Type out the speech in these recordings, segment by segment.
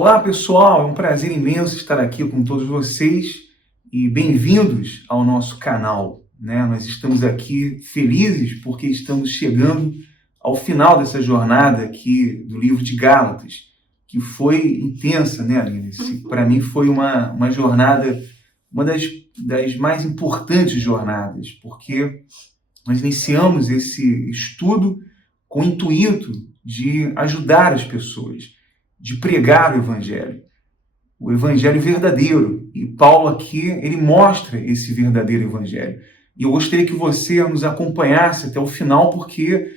Olá pessoal, é um prazer imenso estar aqui com todos vocês e bem-vindos ao nosso canal, né? Nós estamos aqui felizes porque estamos chegando ao final dessa jornada aqui do livro de Gálatas, que foi intensa, né, Aline? Para mim foi uma jornada, uma das mais importantes jornadas, porque nós iniciamos esse estudo com o intuito de ajudar as pessoas, de pregar o evangelho verdadeiro. E Paulo aqui, ele mostra esse verdadeiro evangelho. E eu gostaria que você nos acompanhasse até o final, porque,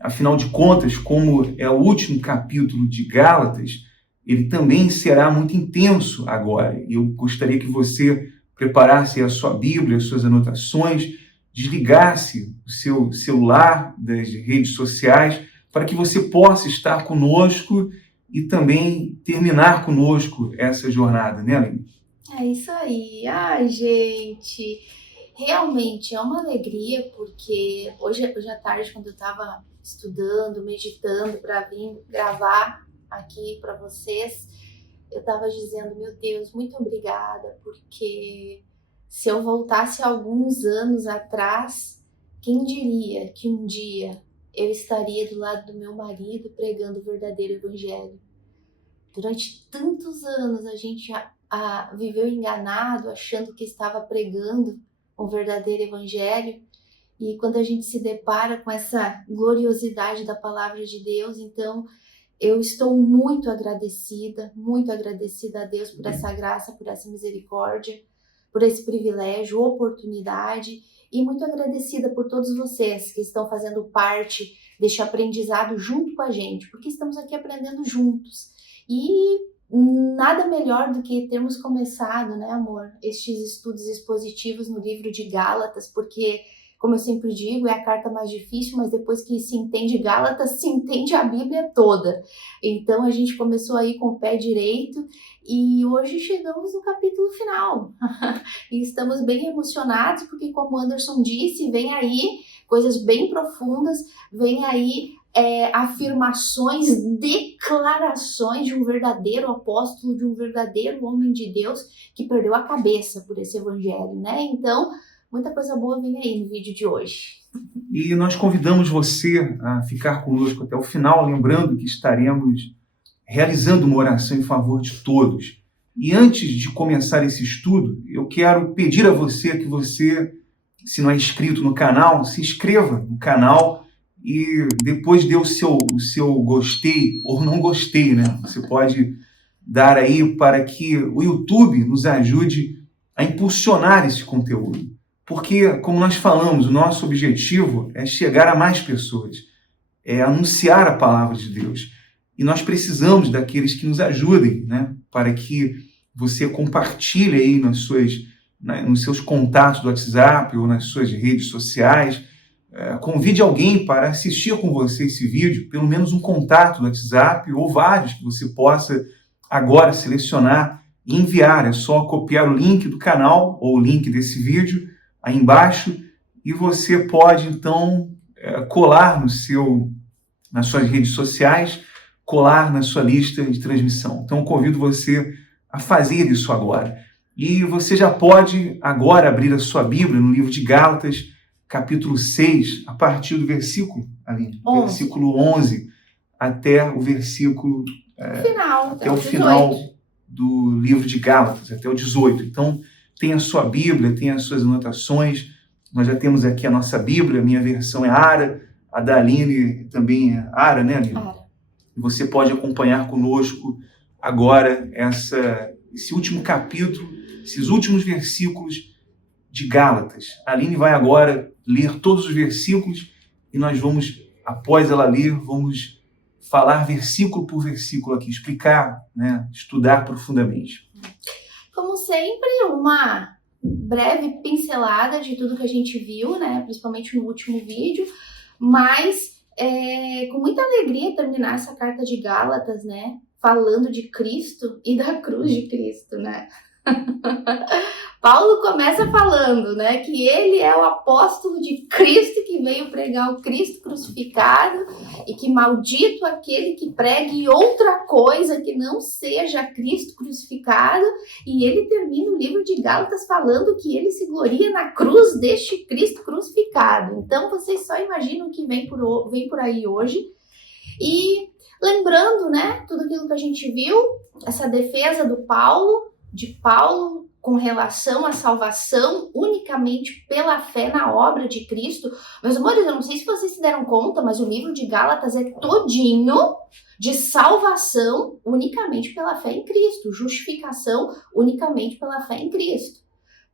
afinal de contas, como é o último capítulo de Gálatas, ele também será muito intenso agora. E eu gostaria que você preparasse a sua Bíblia, as suas anotações, desligasse o seu celular das redes sociais, para que você possa estar conosco e também terminar conosco essa jornada, né, Aline? É isso aí. Ai, gente, realmente é uma alegria, porque hoje à tarde, quando eu estava estudando, meditando para vir gravar aqui para vocês, eu estava dizendo, meu Deus, muito obrigada, porque se eu voltasse alguns anos atrás, quem diria que um dia eu estaria do lado do meu marido pregando o verdadeiro evangelho? Durante tantos anos a gente viveu enganado, achando que estava pregando um verdadeiro evangelho, e quando a gente se depara com essa gloriosidade da palavra de Deus, então eu estou muito agradecida a Deus por essa graça, por essa misericórdia, por esse privilégio, oportunidade, e muito agradecida por todos vocês que estão fazendo parte deste aprendizado junto com a gente, porque estamos aqui aprendendo juntos. E nada melhor do que termos começado, né, amor, estes estudos expositivos no livro de Gálatas, porque, como eu sempre digo, é a carta mais difícil, mas depois que se entende Gálatas, se entende a Bíblia toda. Então a gente começou aí com o pé direito e hoje chegamos no capítulo final. E estamos bem emocionados porque, como o Anderson disse, vem aí coisas bem profundas, vem aí afirmações, declarações de um verdadeiro apóstolo, de um verdadeiro homem de Deus que perdeu a cabeça por esse evangelho, né? Então, muita coisa boa vem aí no vídeo de hoje. E nós convidamos você a ficar conosco até o final, lembrando que estaremos realizando uma oração em favor de todos. E antes de começar esse estudo, eu quero pedir a você que você, se não é inscrito no canal, se inscreva no canal e depois dê o seu gostei ou não gostei, né? Você pode dar aí para que o YouTube nos ajude a impulsionar esse conteúdo. Porque, como nós falamos, o nosso objetivo é chegar a mais pessoas, é anunciar a palavra de Deus. E nós precisamos daqueles que nos ajudem, né? Para que você compartilhe aí nos seus contatos do WhatsApp ou nas suas redes sociais. Convide alguém para assistir com você esse vídeo, pelo menos um contato do WhatsApp ou vários que você possa agora selecionar e enviar. É só copiar o link do canal ou o link desse vídeo aí embaixo e você pode então colar nas suas redes sociais, colar na sua lista de transmissão. Então, convido você a fazer isso agora. E você já pode agora abrir a sua Bíblia no livro de Gálatas, capítulo 6, a partir do versículo, Aline, versículo 11, até o versículo... final, até o final do livro de Gálatas, até o 18. Então, tem a sua Bíblia, tem as suas anotações. Nós já temos aqui a nossa Bíblia, a minha versão é Ara, a da Aline também é Ara, né, Aline? Ara. Você pode acompanhar conosco agora esse último capítulo, esses últimos versículos de Gálatas. A Aline vai agora ler todos os versículos e nós vamos, após ela ler, vamos falar versículo por versículo aqui, explicar, né, estudar profundamente. Como sempre, uma breve pincelada de tudo que a gente viu, né, principalmente no último vídeo, mas com muita alegria terminar essa carta de Gálatas, né, falando de Cristo e da cruz de Cristo, né? Paulo começa falando, né, que ele é o apóstolo de Cristo que veio pregar o Cristo crucificado e que maldito aquele que pregue outra coisa que não seja Cristo crucificado. E ele termina o livro de Gálatas falando que ele se gloria na cruz deste Cristo crucificado. Então vocês só imaginam o que vem por aí hoje. E lembrando, né, tudo aquilo que a gente viu, essa defesa de Paulo com relação à salvação unicamente pela fé na obra de Cristo. Meus amores, eu não sei se vocês se deram conta, mas o livro de Gálatas é todinho de salvação unicamente pela fé em Cristo, justificação unicamente pela fé em Cristo.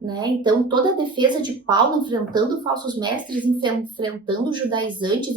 Né? Então, toda a defesa de Paulo enfrentando falsos mestres, enfrentando judaizantes,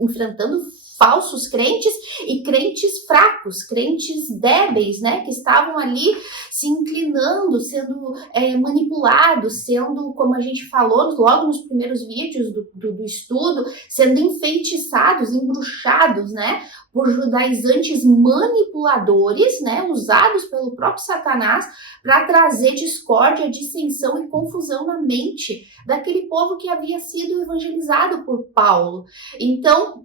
enfrentando falsos crentes e crentes fracos, crentes débeis, né, que estavam ali se inclinando, sendo manipulados, sendo, como a gente falou logo nos primeiros vídeos do estudo, sendo enfeitiçados, embruxados, né, por judaizantes manipuladores, né, usados pelo próprio Satanás para trazer discórdia, dissensão e confusão na mente daquele povo que havia sido evangelizado por Paulo. Então,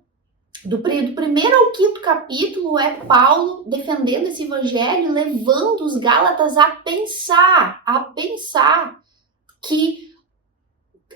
do primeiro ao quinto capítulo é Paulo defendendo esse evangelho, levando os Gálatas a pensar que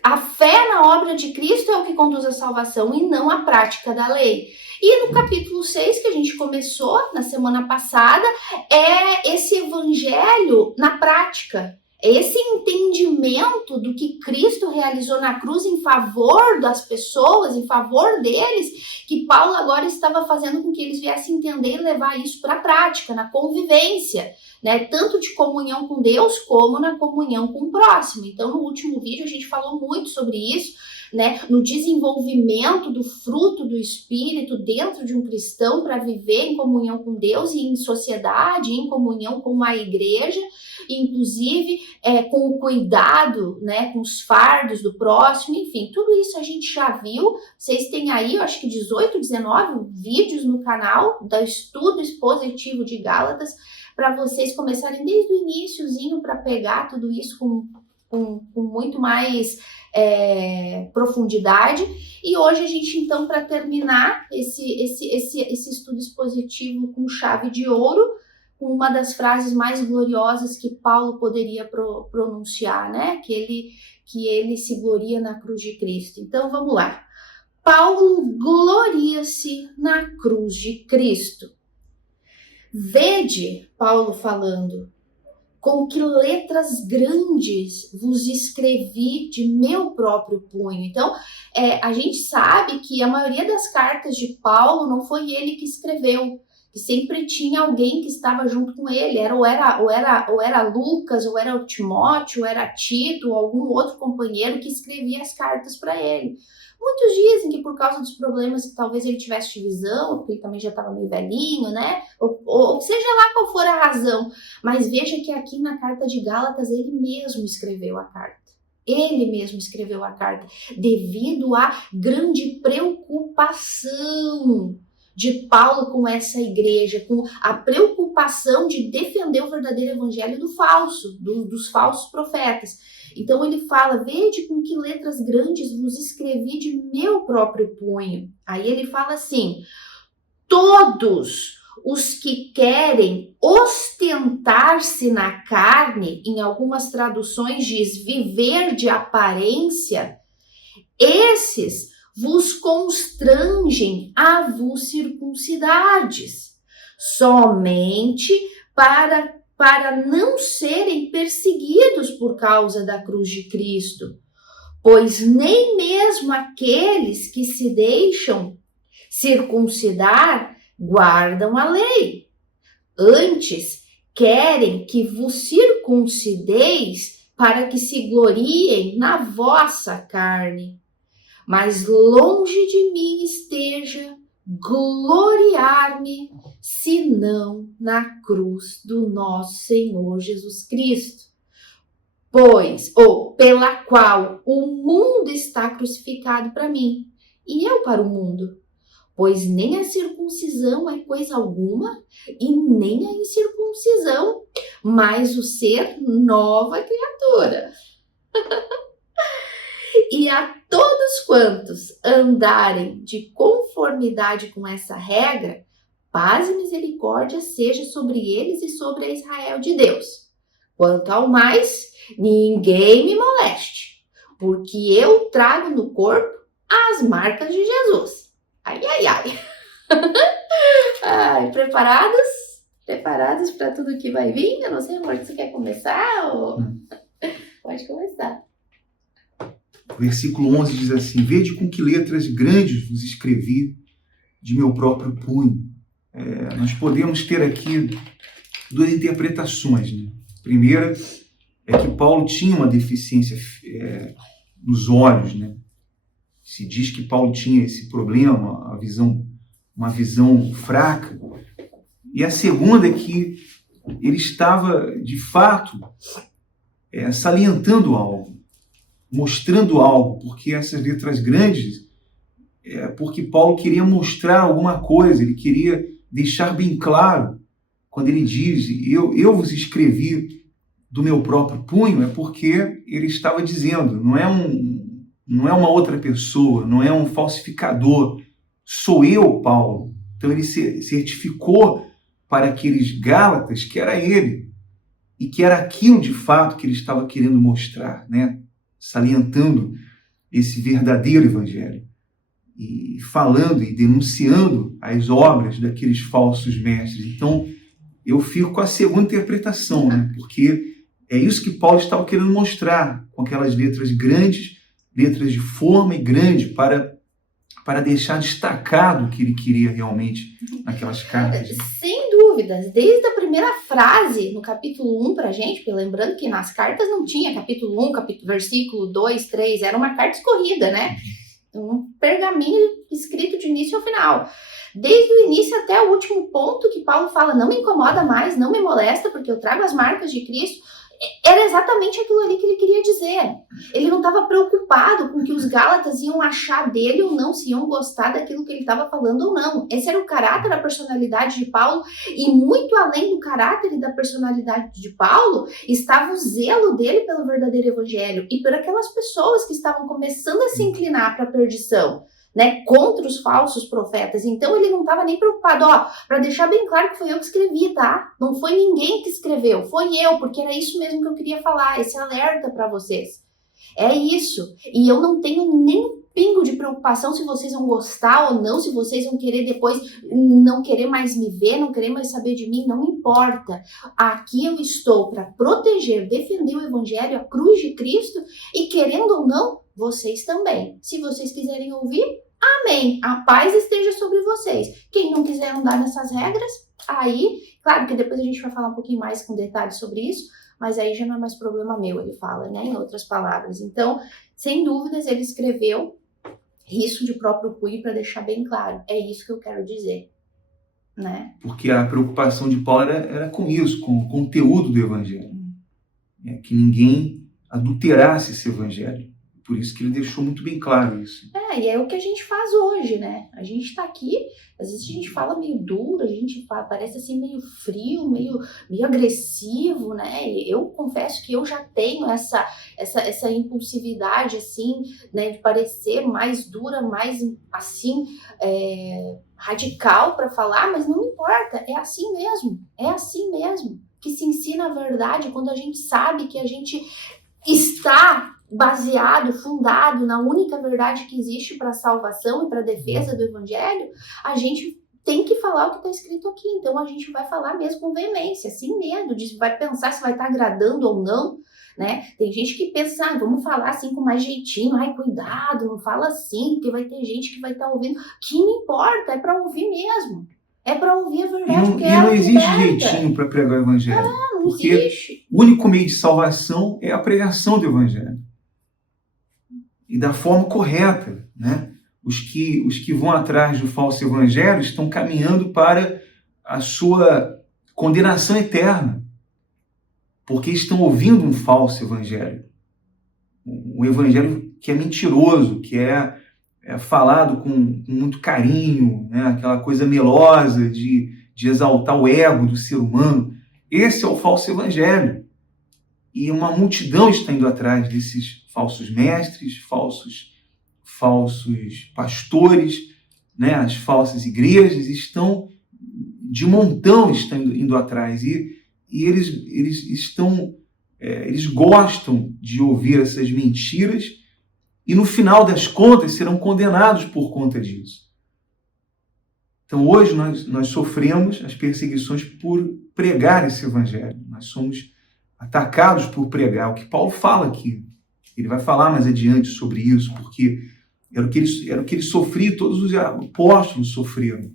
a fé na obra de Cristo é o que conduz à salvação e não a prática da lei. E no capítulo 6, que a gente começou na semana passada, é esse evangelho na prática. Esse entendimento do que Cristo realizou na cruz em favor das pessoas, em favor deles, que Paulo agora estava fazendo com que eles viessem entender e levar isso para a prática, na convivência, né? Tanto de comunhão com Deus como na comunhão com o próximo. Então, no último vídeo a gente falou muito sobre isso, né? No desenvolvimento do fruto do Espírito dentro de um cristão para viver em comunhão com Deus e em sociedade, em comunhão com a igreja, inclusive com o cuidado, né, com os fardos do próximo, enfim, tudo isso a gente já viu. Vocês têm aí, eu acho que 18, 19 vídeos no canal do estudo expositivo de Gálatas, para vocês começarem desde o iniciozinho para pegar tudo isso com muito mais profundidade. E hoje a gente, então, para terminar esse estudo expositivo com chave de ouro, com uma das frases mais gloriosas que Paulo poderia pronunciar, né? Que ele se gloria na cruz de Cristo. Então, vamos lá. Paulo gloria-se na cruz de Cristo. Vede, Paulo falando, com que letras grandes vos escrevi de meu próprio punho. Então, a gente sabe que a maioria das cartas de Paulo não foi ele que escreveu, que sempre tinha alguém que estava junto com ele, ou era Lucas, ou era o Timóteo, ou era Tito, ou algum outro companheiro que escrevia as cartas para ele. Muitos dizem que por causa dos problemas que talvez ele tivesse de visão, porque ele também já estava meio velhinho, né? Ou seja lá qual for a razão. Mas veja que aqui na carta de Gálatas ele mesmo escreveu a carta. Ele mesmo escreveu a carta, devido à grande preocupação de Paulo com essa igreja, com a preocupação de defender o verdadeiro evangelho dos falsos profetas. Então ele fala, vede com que letras grandes vos escrevi de meu próprio punho. Aí ele fala assim, todos os que querem ostentar-se na carne, em algumas traduções diz viver de aparência, esses vos constrangem a vos circuncidades, somente para não serem perseguidos por causa da cruz de Cristo, pois nem mesmo aqueles que se deixam circuncidar guardam a lei. Antes, querem que vos circuncideis para que se gloriem na vossa carne. Mas longe de mim esteja gloriar-me, senão na cruz do nosso Senhor Jesus Cristo. Pela qual o mundo está crucificado para mim, e eu para o mundo. pois nem a circuncisão é coisa alguma, e nem a incircuncisão, mas o ser nova criatura. E a todos quantos andarem de conformidade com essa regra, paz e misericórdia seja sobre eles e sobre a Israel de Deus. Quanto ao mais, ninguém me moleste, porque eu trago no corpo as marcas de Jesus. Ai, ai, ai. Ai, preparados? Preparados para tudo que vai vir? Eu não sei, amor, você quer começar? Ou... Pode começar. O versículo 11 diz assim: vede com que letras grandes vos escrevi de meu próprio punho. Nós podemos ter aqui duas interpretações, né? A primeira é que Paulo tinha uma deficiência nos olhos, né? Se diz que Paulo tinha esse problema, uma visão fraca. E a segunda é que ele estava, de fato, salientando algo, mostrando algo, porque essas letras grandes, porque Paulo queria mostrar alguma coisa, ele queria deixar bem claro, quando ele diz, eu vos escrevi do meu próprio punho, é porque ele estava dizendo, não é uma outra pessoa, não é um falsificador, sou eu, Paulo. Então ele certificou para aqueles Gálatas que era ele, e que era aquilo de fato que ele estava querendo mostrar, né? Salientando esse verdadeiro evangelho, e falando e denunciando as obras daqueles falsos mestres. Então, eu fico com a segunda interpretação, né? Porque é isso que Paulo estava querendo mostrar, com aquelas letras grandes, letras de forma e grande, para deixar destacado o que ele queria realmente naquelas cartas. Sem dúvidas, desde a primeira frase no capítulo 1 pra gente, porque lembrando que nas cartas não tinha capítulo 1, versículo 2, 3, era uma carta escorrida, né? Um pergaminho escrito de início ao final. Desde o início até o último ponto que Paulo fala, não me incomoda mais, não me molesta, porque eu trago as marcas de Cristo, era exatamente aquilo ali que ele queria dizer. Ele não estava preocupado com que os Gálatas iam achar dele ou não, se iam gostar daquilo que ele estava falando ou não. Esse era o caráter, a personalidade de Paulo, e muito além do caráter e da personalidade de Paulo, estava o zelo dele pelo verdadeiro evangelho e por aquelas pessoas que estavam começando a se inclinar para a perdição, né, contra os falsos profetas. Então ele não estava nem preocupado, para deixar bem claro que foi eu que escrevi, tá? Não foi ninguém que escreveu, foi eu, porque era isso mesmo que eu queria falar, esse alerta para vocês. É isso. E eu não tenho nem um pingo de preocupação se vocês vão gostar ou não, se vocês vão querer depois não querer mais me ver, não querer mais saber de mim, não importa. Aqui eu estou para proteger, defender o evangelho, a cruz de Cristo, e querendo ou não, vocês também. Se vocês quiserem ouvir, amém. A paz esteja sobre vocês. Quem não quiser andar nessas regras, aí, claro que depois a gente vai falar um pouquinho mais com detalhes sobre isso, mas aí já não é mais problema meu, ele fala, né, em outras palavras. Então, sem dúvidas, ele escreveu isso de próprio punho para deixar bem claro. É isso que eu quero dizer, né? Porque a preocupação de Paulo era com isso, com o conteúdo do evangelho. Que ninguém adulterasse esse evangelho. Por isso que ele deixou muito bem claro isso. E é o que a gente faz hoje, né? A gente tá aqui, às vezes a gente fala meio duro, a gente parece assim meio frio, meio agressivo, né? Eu confesso que eu já tenho essa impulsividade, assim, né? De parecer mais dura, mais, assim, radical para falar, mas não importa, é assim mesmo. É assim mesmo que se ensina a verdade quando a gente sabe que a gente está baseado, fundado na única verdade que existe para a salvação e para a defesa do evangelho, a gente tem que falar o que está escrito aqui. Então a gente vai falar mesmo com veemência, sem medo, vai pensar se vai estar agradando ou não, né? Tem gente que pensa, vamos falar assim com mais jeitinho, cuidado, não fala assim, porque vai ter gente que vai estar ouvindo. Que me importa, é para ouvir mesmo. É para ouvir a verdade. E não existe jeitinho para pregar o evangelho. Não porque existe. O único meio de salvação é a pregação do evangelho. E da forma correta, né? Os que vão atrás do falso evangelho estão caminhando para a sua condenação eterna, porque estão ouvindo um falso evangelho. Um evangelho que é mentiroso, que é falado com muito carinho, né? Aquela coisa melosa de exaltar o ego do ser humano. Esse é o falso evangelho. E uma multidão está indo atrás desses falsos mestres, falsos pastores, né? As falsas igrejas estão de montão, estão indo atrás. E eles gostam de ouvir essas mentiras e no final das contas serão condenados por conta disso. Então hoje nós sofremos as perseguições por pregar esse evangelho. Nós somos atacados por pregar. O que Paulo fala aqui, ele vai falar mais adiante sobre isso, porque era o que ele sofria, todos os apóstolos sofreram,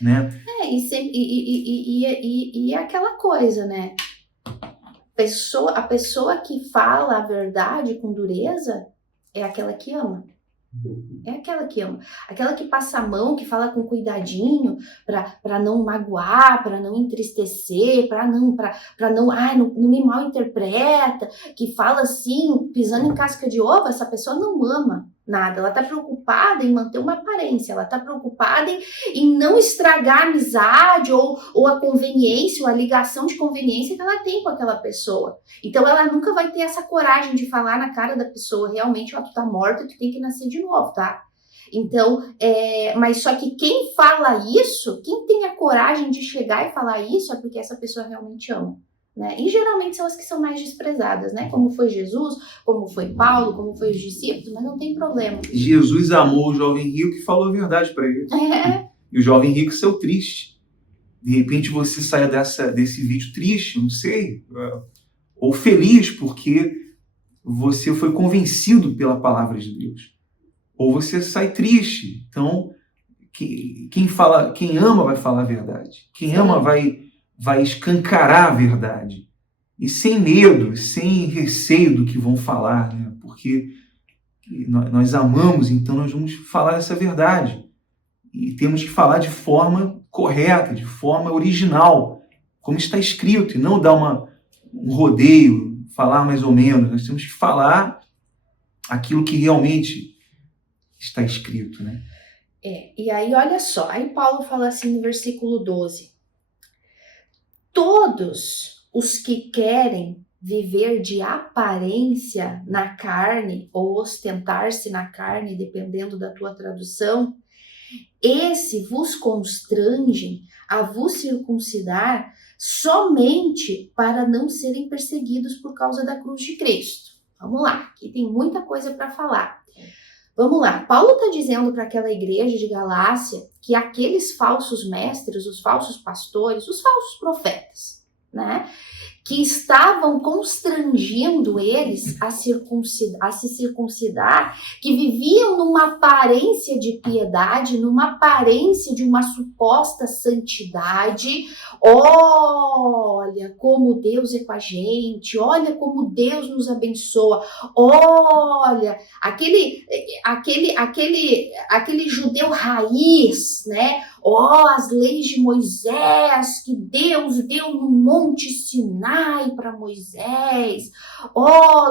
né? E aquela coisa, né? A pessoa que fala a verdade com dureza é aquela que ama. É aquela que ama. Aquela que passa a mão, que fala com cuidadinho para não magoar, para não entristecer, para não me mal interpreta, que fala assim, pisando em casca de ovo. Essa pessoa não ama nada. Ela está preocupada em manter uma aparência, ela está preocupada em não estragar a amizade ou a conveniência, ou a ligação de conveniência que ela tem com aquela pessoa. Então ela nunca vai ter essa coragem de falar na cara da pessoa, realmente, ó, tu tá morta, tu tem que nascer de novo, tá? Então, mas só que quem fala isso, quem tem a coragem de chegar e falar isso, é porque essa pessoa realmente ama. Né? E geralmente são as que são mais desprezadas, né? Como foi Jesus, como foi Paulo, como foi os discípulos, mas não tem problema. Jesus amou o jovem rico e falou a verdade para ele. E o jovem rico saiu triste. De repente você sai desse vídeo triste, não sei, ou feliz porque você foi convencido pela palavra de Deus. Ou você sai triste. Então, quem ama vai falar a verdade. Quem ama vai escancarar a verdade. E sem medo, sem receio do que vão falar, né? Porque nós amamos, então nós vamos falar essa verdade. E temos que falar de forma correta, de forma original, como está escrito, e não dar um rodeio, falar mais ou menos. Nós temos que falar aquilo que realmente está escrito, né? E aí olha só, aí Paulo fala assim no versículo 12: todos os que querem viver de aparência na carne, ou ostentar-se na carne, dependendo da tua tradução, esse vos constrangem a vos circuncidar somente para não serem perseguidos por causa da cruz de Cristo. Vamos lá, aqui tem muita coisa para falar. Vamos lá, Paulo está dizendo para aquela igreja de Galácia que aqueles falsos mestres, os falsos pastores, os falsos profetas, né, que estavam constrangendo eles a se circuncidar, que viviam numa aparência de piedade, numa aparência de uma suposta santidade. Olha como Deus é com a gente, olha como Deus nos abençoa, olha, aquele judeu raiz, né? As leis de Moisés que Deus deu no Monte Sinai para Moisés,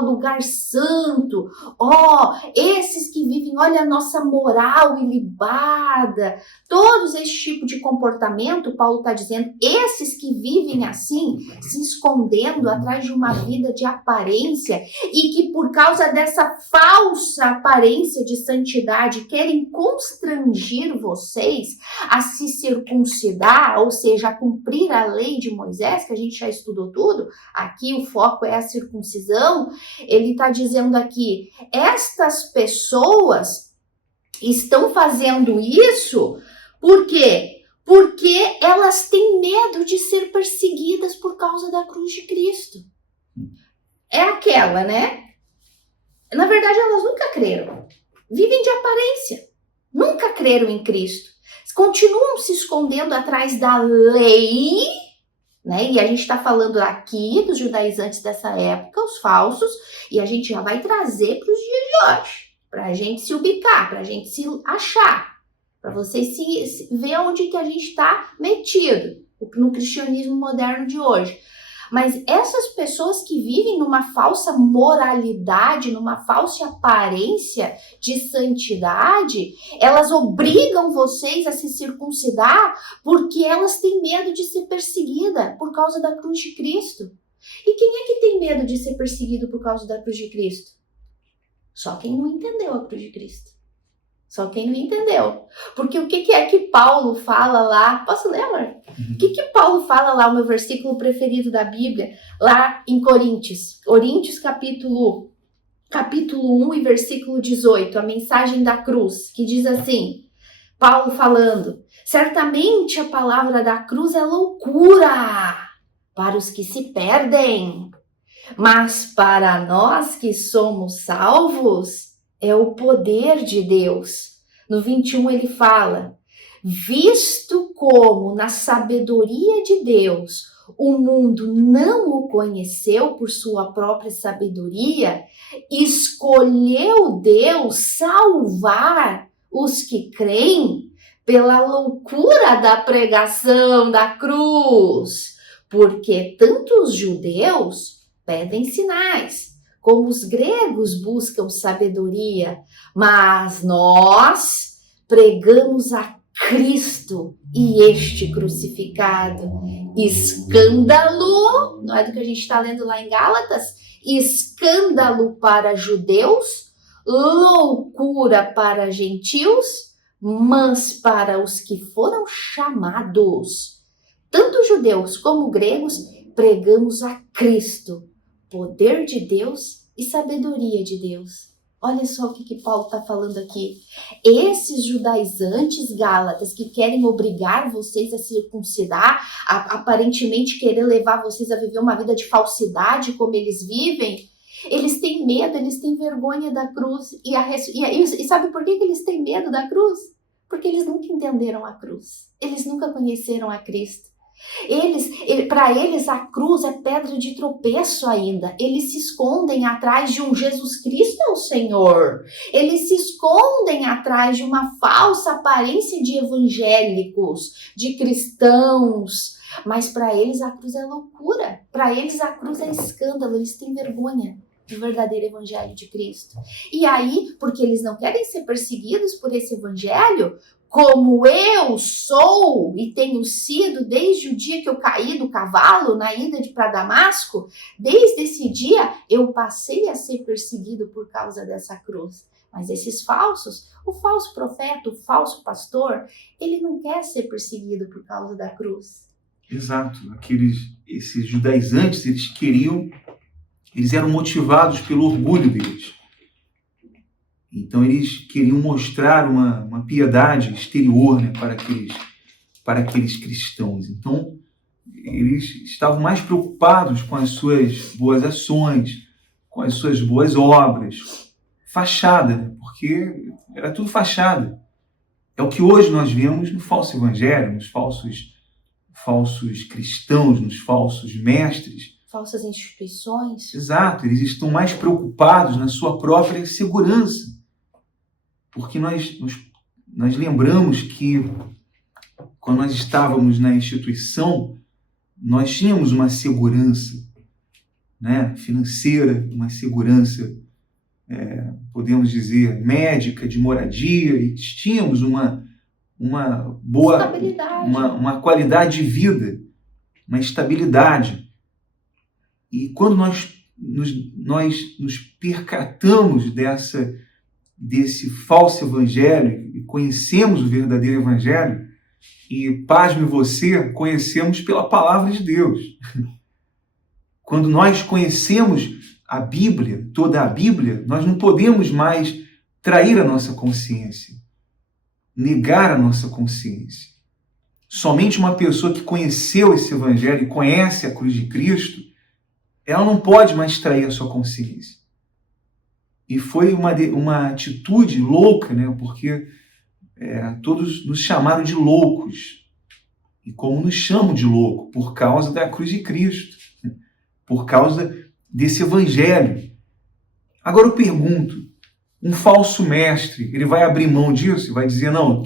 lugar santo, esses que vivem, olha a nossa moral ilibada, todos esse tipo de comportamento, Paulo está dizendo, esses que vivem assim, se escondendo atrás de uma vida de aparência e que por causa dessa falsa aparência de santidade querem constranger vocês a se circuncidar, ou seja, a cumprir a lei de Moisés, que a gente já estudou tudo, aqui o foco é a circuncisão. Ele está dizendo aqui, estas pessoas estão fazendo isso, por quê? Porque elas têm medo de ser perseguidas por causa da cruz de Cristo. É aquela, né? Na verdade, elas nunca creram. Vivem de aparência. Nunca creram em Cristo. Continuam se escondendo atrás da lei, né? E a gente está falando aqui dos judaizantes dessa época, os falsos, e a gente já vai trazer para os dias de hoje, para a gente se ubicar, para a gente se achar, para vocês se ver onde que a gente está metido no cristianismo moderno de hoje. Mas essas pessoas que vivem numa falsa moralidade, numa falsa aparência de santidade, elas obrigam vocês a se circuncidar porque elas têm medo de ser perseguida por causa da cruz de Cristo. E quem é que tem medo de ser perseguido por causa da cruz de Cristo? Só quem não entendeu a cruz de Cristo. Só quem não entendeu. Porque o que é que Paulo fala lá? Posso ler, amor? O que Paulo fala lá, o meu versículo preferido da Bíblia, lá em Coríntios? Coríntios capítulo 1 e versículo 18, a mensagem da cruz, que diz assim, Paulo falando, certamente a palavra da cruz é loucura para os que se perdem, mas para nós que somos salvos, é o poder de Deus. No 21 ele fala, visto como na sabedoria de Deus o mundo não o conheceu por sua própria sabedoria, escolheu Deus salvar os que creem pela loucura da pregação da cruz, porque tanto os judeus pedem sinais, como os gregos buscam sabedoria, mas nós pregamos a Cristo e este crucificado. Escândalo, não é do que a gente está lendo lá em Gálatas? Escândalo para judeus, loucura para gentios, mas para os que foram chamados, tanto judeus como gregos, pregamos a Cristo, poder de Deus e sabedoria de Deus. Olha só o que Paulo está falando aqui. Esses judaizantes gálatas que querem obrigar vocês a circuncidar, aparentemente querer levar vocês a viver uma vida de falsidade como eles vivem, eles têm medo, eles têm vergonha da cruz. E sabe por que eles têm medo da cruz? Porque eles nunca entenderam a cruz. Eles nunca conheceram a Cristo. Para eles a cruz é pedra de tropeço ainda. Eles se escondem atrás de um Jesus Cristo é o Senhor. Eles se escondem atrás de uma falsa aparência de evangélicos, de cristãos. Mas para eles a cruz é loucura. Para eles a cruz é escândalo. Eles têm vergonha do verdadeiro evangelho de Cristo. E aí, porque eles não querem ser perseguidos por esse evangelho, como eu sou e tenho sido desde o dia que eu caí do cavalo na ida para Damasco, desde esse dia eu passei a ser perseguido por causa dessa cruz. Mas esses falsos, o falso profeta, o falso pastor, ele não quer ser perseguido por causa da cruz. Exato. Esses judaizantes, eles eram motivados pelo orgulho deles. Então eles queriam mostrar uma piedade exterior, né, para aqueles cristãos. Então eles estavam mais preocupados com as suas boas ações, com as suas boas obras. Fachada, né, porque era tudo fachada. É o que hoje nós vemos no falso evangelho, nos falsos cristãos, nos falsos mestres. Falsas instituições. Exato, eles estão mais preocupados na sua própria segurança. Porque nós lembramos que quando nós estávamos na instituição, nós tínhamos uma segurança, né, financeira, uma segurança, podemos dizer, médica, de moradia, e tínhamos uma boa, uma qualidade de vida, uma estabilidade. E quando nós nos percatamos desse falso evangelho e conhecemos o verdadeiro evangelho, e pasme você, conhecemos pela palavra de Deus. Quando nós conhecemos a Bíblia, toda a Bíblia, nós não podemos mais trair a nossa consciência, negar a nossa consciência. Somente uma pessoa que conheceu esse evangelho e conhece a cruz de Cristo, ela não pode mais trair a sua consciência. E foi uma atitude louca, né? Porque todos nos chamaram de loucos. E como nos chamam de louco? Por causa da cruz de Cristo. Por causa desse evangelho. Agora eu pergunto, um falso mestre, ele vai abrir mão disso? Vai dizer, não,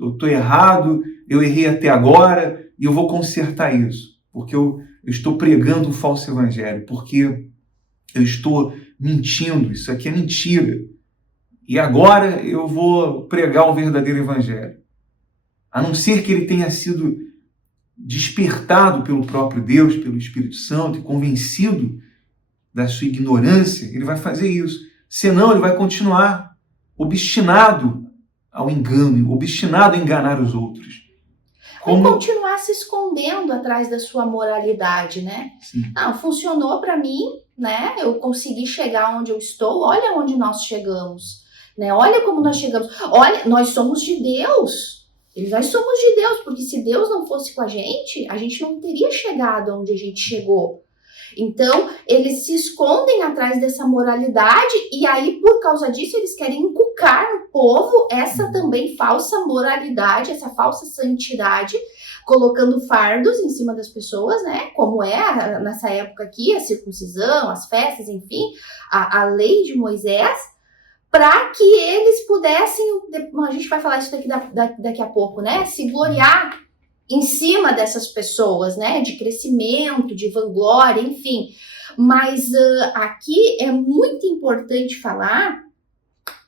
eu tô errado, eu errei até agora e eu vou consertar isso. porque eu estou pregando um falso evangelho, porque eu estou mentindo, isso aqui é mentira. E agora eu vou pregar o verdadeiro evangelho. A não ser que ele tenha sido despertado pelo próprio Deus, pelo Espírito Santo, e convencido da sua ignorância, ele vai fazer isso. Senão, ele vai continuar obstinado ao engano, obstinado a enganar os outros. Como... Vai continuar se escondendo atrás da sua moralidade, né? Sim. Não, funcionou para mim, né? Eu consegui chegar onde eu estou, olha onde nós chegamos, né? Olha como nós chegamos. Olha, nós somos de Deus. Nós somos de Deus, porque se Deus não fosse com a gente não teria chegado onde a gente chegou. Então, eles se escondem atrás dessa moralidade e aí, por causa disso, eles querem inculcar no povo essa também falsa moralidade, essa falsa santidade, colocando fardos em cima das pessoas, né? Como é nessa época aqui, a circuncisão, as festas, enfim, a lei de Moisés, para que eles pudessem, a gente vai falar isso daqui a pouco, né? Se gloriar em cima dessas pessoas, né, de crescimento, de vanglória, enfim. Mas aqui é muito importante falar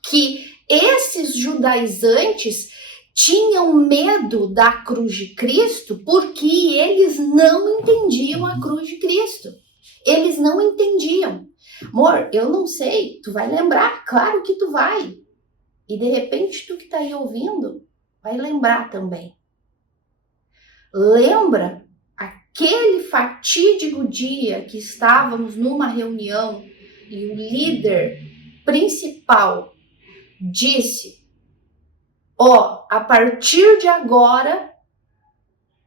que esses judaizantes tinham medo da cruz de Cristo porque eles não entendiam a cruz de Cristo. Eles não entendiam. Amor, eu não sei, tu vai lembrar? Claro que tu vai. E de repente tu que tá aí ouvindo vai lembrar também. Lembra aquele fatídico dia que estávamos numa reunião e o líder principal disse: a partir de agora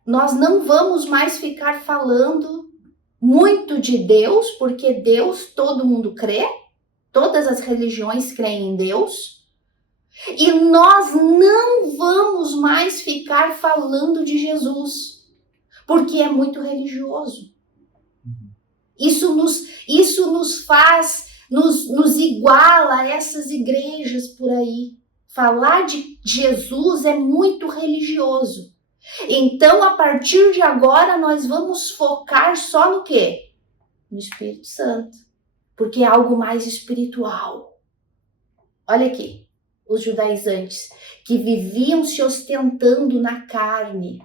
nós não vamos mais ficar falando muito de Deus, porque Deus todo mundo crê, todas as religiões creem em Deus. E nós não vamos mais ficar falando de Jesus, porque é muito religioso. Isso nos faz, nos iguala a essas igrejas por aí. Falar de Jesus é muito religioso. Então, a partir de agora, nós vamos focar só no quê? No Espírito Santo, porque é algo mais espiritual. Olha aqui. Os judaizantes, que viviam se ostentando na carne,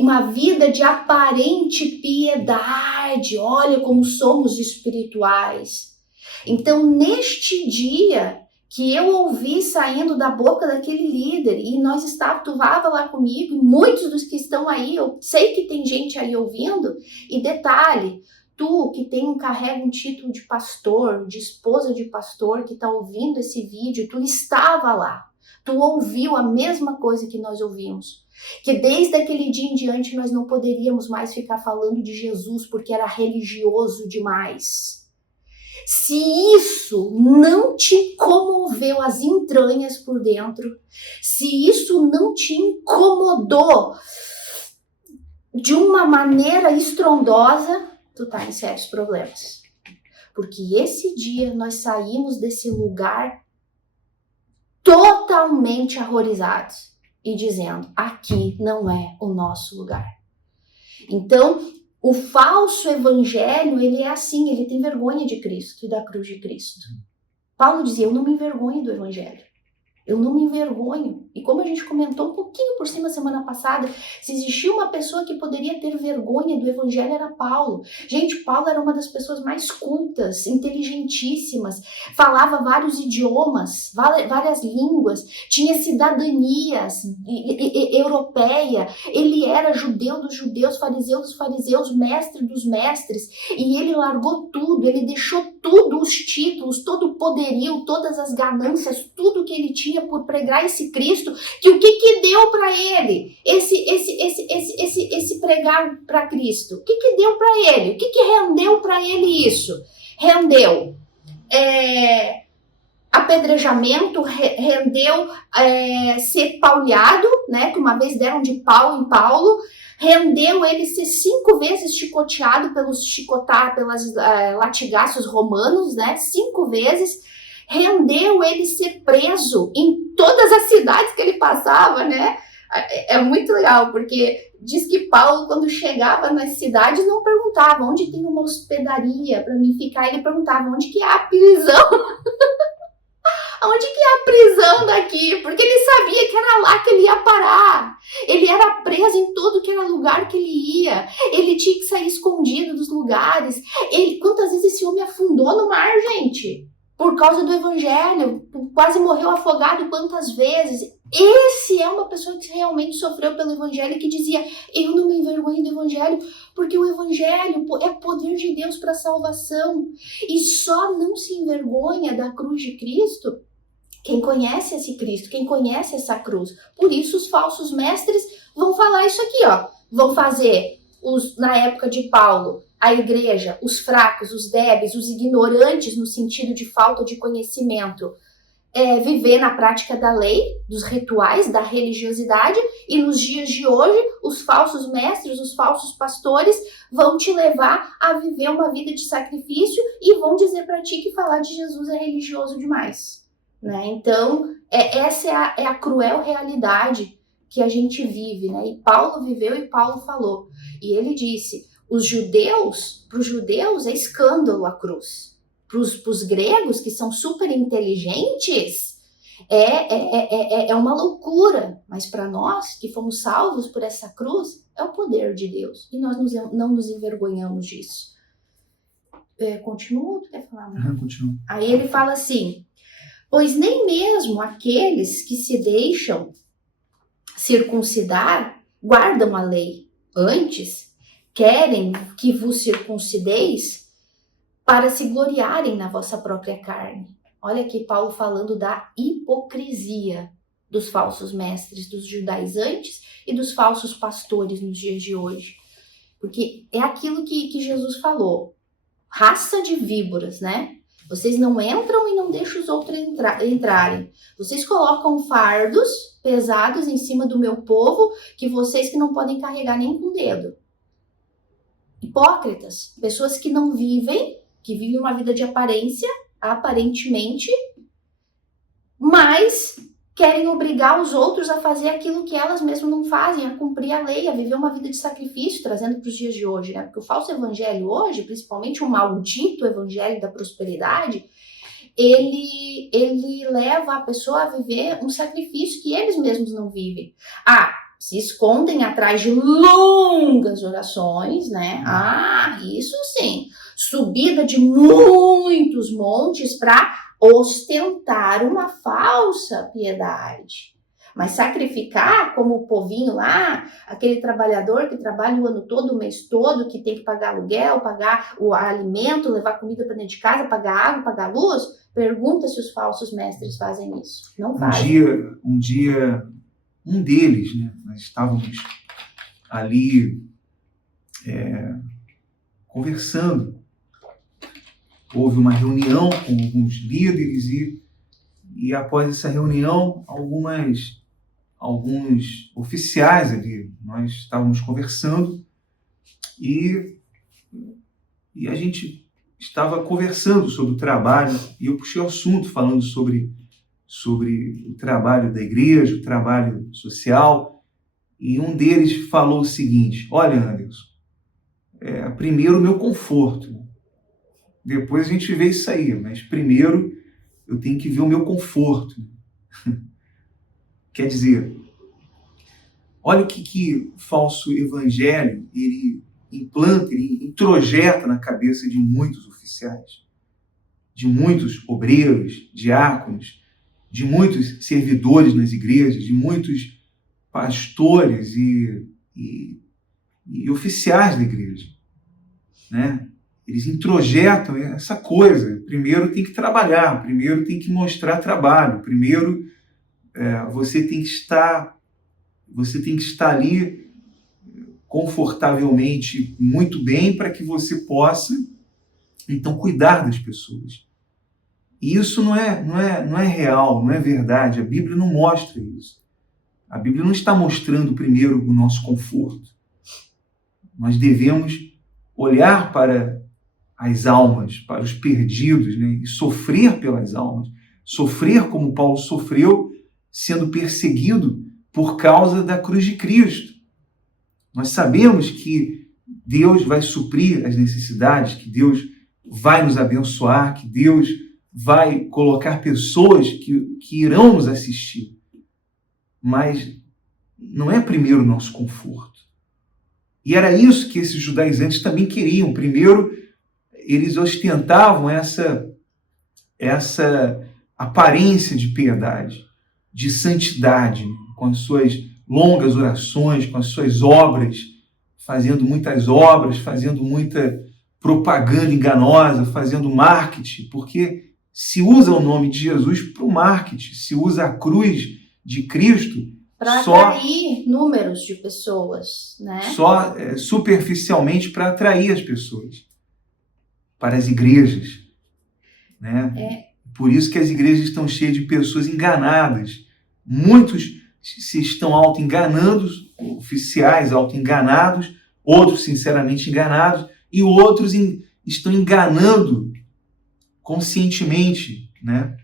uma vida de aparente piedade, olha como somos espirituais. Então, neste dia que eu ouvi saindo da boca daquele líder, e tu estava lá comigo, e muitos dos que estão aí, eu sei que tem gente aí ouvindo, e detalhe, tu que carrega um título de pastor, de esposa de pastor, que está ouvindo esse vídeo, tu estava lá. Tu ouviu a mesma coisa que nós ouvimos. Que desde aquele dia em diante nós não poderíamos mais ficar falando de Jesus porque era religioso demais. Se isso não te comoveu as entranhas por dentro, se isso não te incomodou de uma maneira estrondosa, tu tá em sérios problemas. Porque esse dia nós saímos desse lugar totalmente horrorizados e dizendo, aqui não é o nosso lugar. Então, o falso evangelho, ele é assim, ele tem vergonha de Cristo e da cruz de Cristo. Paulo dizia, eu não me envergonho do evangelho. Eu não me envergonho. E como a gente comentou um pouquinho por cima semana passada, se existia uma pessoa que poderia ter vergonha do evangelho era Paulo. Gente, Paulo era uma das pessoas mais cultas, inteligentíssimas, falava vários idiomas, várias línguas, tinha cidadanias europeia, ele era judeu dos judeus, fariseu dos fariseus, mestre dos mestres, e ele largou tudo, ele deixou tudo, os títulos, todo o poderio, todas as ganâncias, tudo que ele tinha por pregar esse Cristo, que o que deu para ele esse pregar para Cristo? O que deu para ele? O que rendeu para ele isso? Rendeu apedrejamento, rendeu ser pauleado, né, que uma vez deram de pau em Paulo, rendeu ele ser 5 vezes chicoteado pelos latigaços romanos, né, 5 vezes, rendeu ele ser preso em todas as cidades que ele passava, né, É muito legal, porque diz que Paulo, quando chegava nas cidades, não perguntava onde tem uma hospedaria para mim ficar, ele perguntava onde que é a prisão. Onde que é a prisão daqui? Porque ele sabia que era lá que ele ia parar. Ele era preso em todo que era lugar que ele ia. Ele tinha que sair escondido dos lugares. Quantas vezes esse homem afundou no mar, gente? Por causa do evangelho. Quase morreu afogado quantas vezes. Esse é uma pessoa que realmente sofreu pelo evangelho e que dizia, eu não me envergonho do evangelho, porque o evangelho é poder de Deus para a salvação. E só não se envergonha da cruz de Cristo quem conhece esse Cristo, quem conhece essa cruz. Por isso os falsos mestres vão falar isso aqui, ó. Vão fazer, na época de Paulo, a igreja, os fracos, os débeis, os ignorantes no sentido de falta de conhecimento, viver na prática da lei, dos rituais, da religiosidade, e nos dias de hoje, os falsos mestres, os falsos pastores vão te levar a viver uma vida de sacrifício e vão dizer para ti que falar de Jesus é religioso demais. Né? Então, essa é a cruel realidade que a gente vive, né? E Paulo viveu e Paulo falou. E ele disse, para os judeus é escândalo a cruz. Para os gregos, que são super inteligentes, é uma loucura. Mas para nós, que fomos salvos por essa cruz, é o poder de Deus. E nós não nos envergonhamos disso. Continua? Tu quer falar? Continua. Aí ele fala assim, pois nem mesmo aqueles que se deixam circuncidar guardam a lei. Antes, querem que vos circuncideis para se gloriarem na vossa própria carne. Olha aqui Paulo falando da hipocrisia dos falsos mestres, dos judaizantes e dos falsos pastores nos dias de hoje. Porque é aquilo que Jesus falou. Raça de víboras, né? Vocês não entram e não deixam os outros entrarem. Vocês colocam fardos pesados em cima do meu povo que vocês que não podem carregar nem com o dedo. Hipócritas, pessoas que não vivem, que vivem uma vida de aparência, aparentemente, mas querem obrigar os outros a fazer aquilo que elas mesmas não fazem, a cumprir a lei, a viver uma vida de sacrifício, trazendo para os dias de hoje, né? Porque o falso evangelho hoje, principalmente o maldito evangelho da prosperidade, ele leva a pessoa a viver um sacrifício que eles mesmos não vivem. Se escondem atrás de longas orações, né? Isso sim. Subida de muitos montes para ostentar uma falsa piedade. Mas sacrificar, como o povinho lá, aquele trabalhador que trabalha o ano todo, o mês todo, que tem que pagar aluguel, pagar o alimento, levar comida para dentro de casa, pagar água, pagar luz, pergunta se os falsos mestres fazem isso. Não fazem. Um dia, um deles, né, nós estávamos ali conversando. Houve uma reunião com alguns líderes e após essa reunião, alguns oficiais ali, nós estávamos conversando e a gente estava conversando sobre o trabalho e eu puxei o assunto falando sobre o trabalho da igreja, o trabalho social, e um deles falou o seguinte: olha, Anderson, primeiro o meu conforto, depois a gente vê isso aí, mas primeiro eu tenho que ver o meu conforto. Quer dizer, olha o que o falso evangelho ele implanta, ele introjeta na cabeça de muitos oficiais, de muitos obreiros, diáconos, de muitos servidores nas igrejas, de muitos pastores e oficiais da igreja, né? Eles introjetam essa coisa. Primeiro tem que trabalhar, primeiro tem que mostrar trabalho, primeiro você tem que estar ali confortavelmente muito bem para que você possa então cuidar das pessoas. E isso não é real, não é verdade. A Bíblia não mostra isso. A Bíblia não está mostrando primeiro o nosso conforto. Nós devemos olhar para as almas, para os perdidos, né? E sofrer pelas almas. Sofrer como Paulo sofreu, sendo perseguido por causa da cruz de Cristo. Nós sabemos que Deus vai suprir as necessidades, que Deus vai nos abençoar, que Deus vai colocar pessoas que irão nos assistir. Mas não é primeiro o nosso conforto. E era isso que esses judaizantes também queriam. Primeiro, eles ostentavam essa aparência de piedade, de santidade, com as suas longas orações, com as suas obras, fazendo muitas obras, fazendo muita propaganda enganosa, fazendo marketing, porque se usa o nome de Jesus para o marketing, se usa a cruz de Cristo para atrair números de pessoas, né? Só superficialmente para atrair as pessoas para as igrejas, né? Por isso que as igrejas estão cheias de pessoas enganadas. Muitos se estão auto-enganando, oficiais auto-enganados, outros sinceramente enganados, e outros estão enganando conscientemente, né?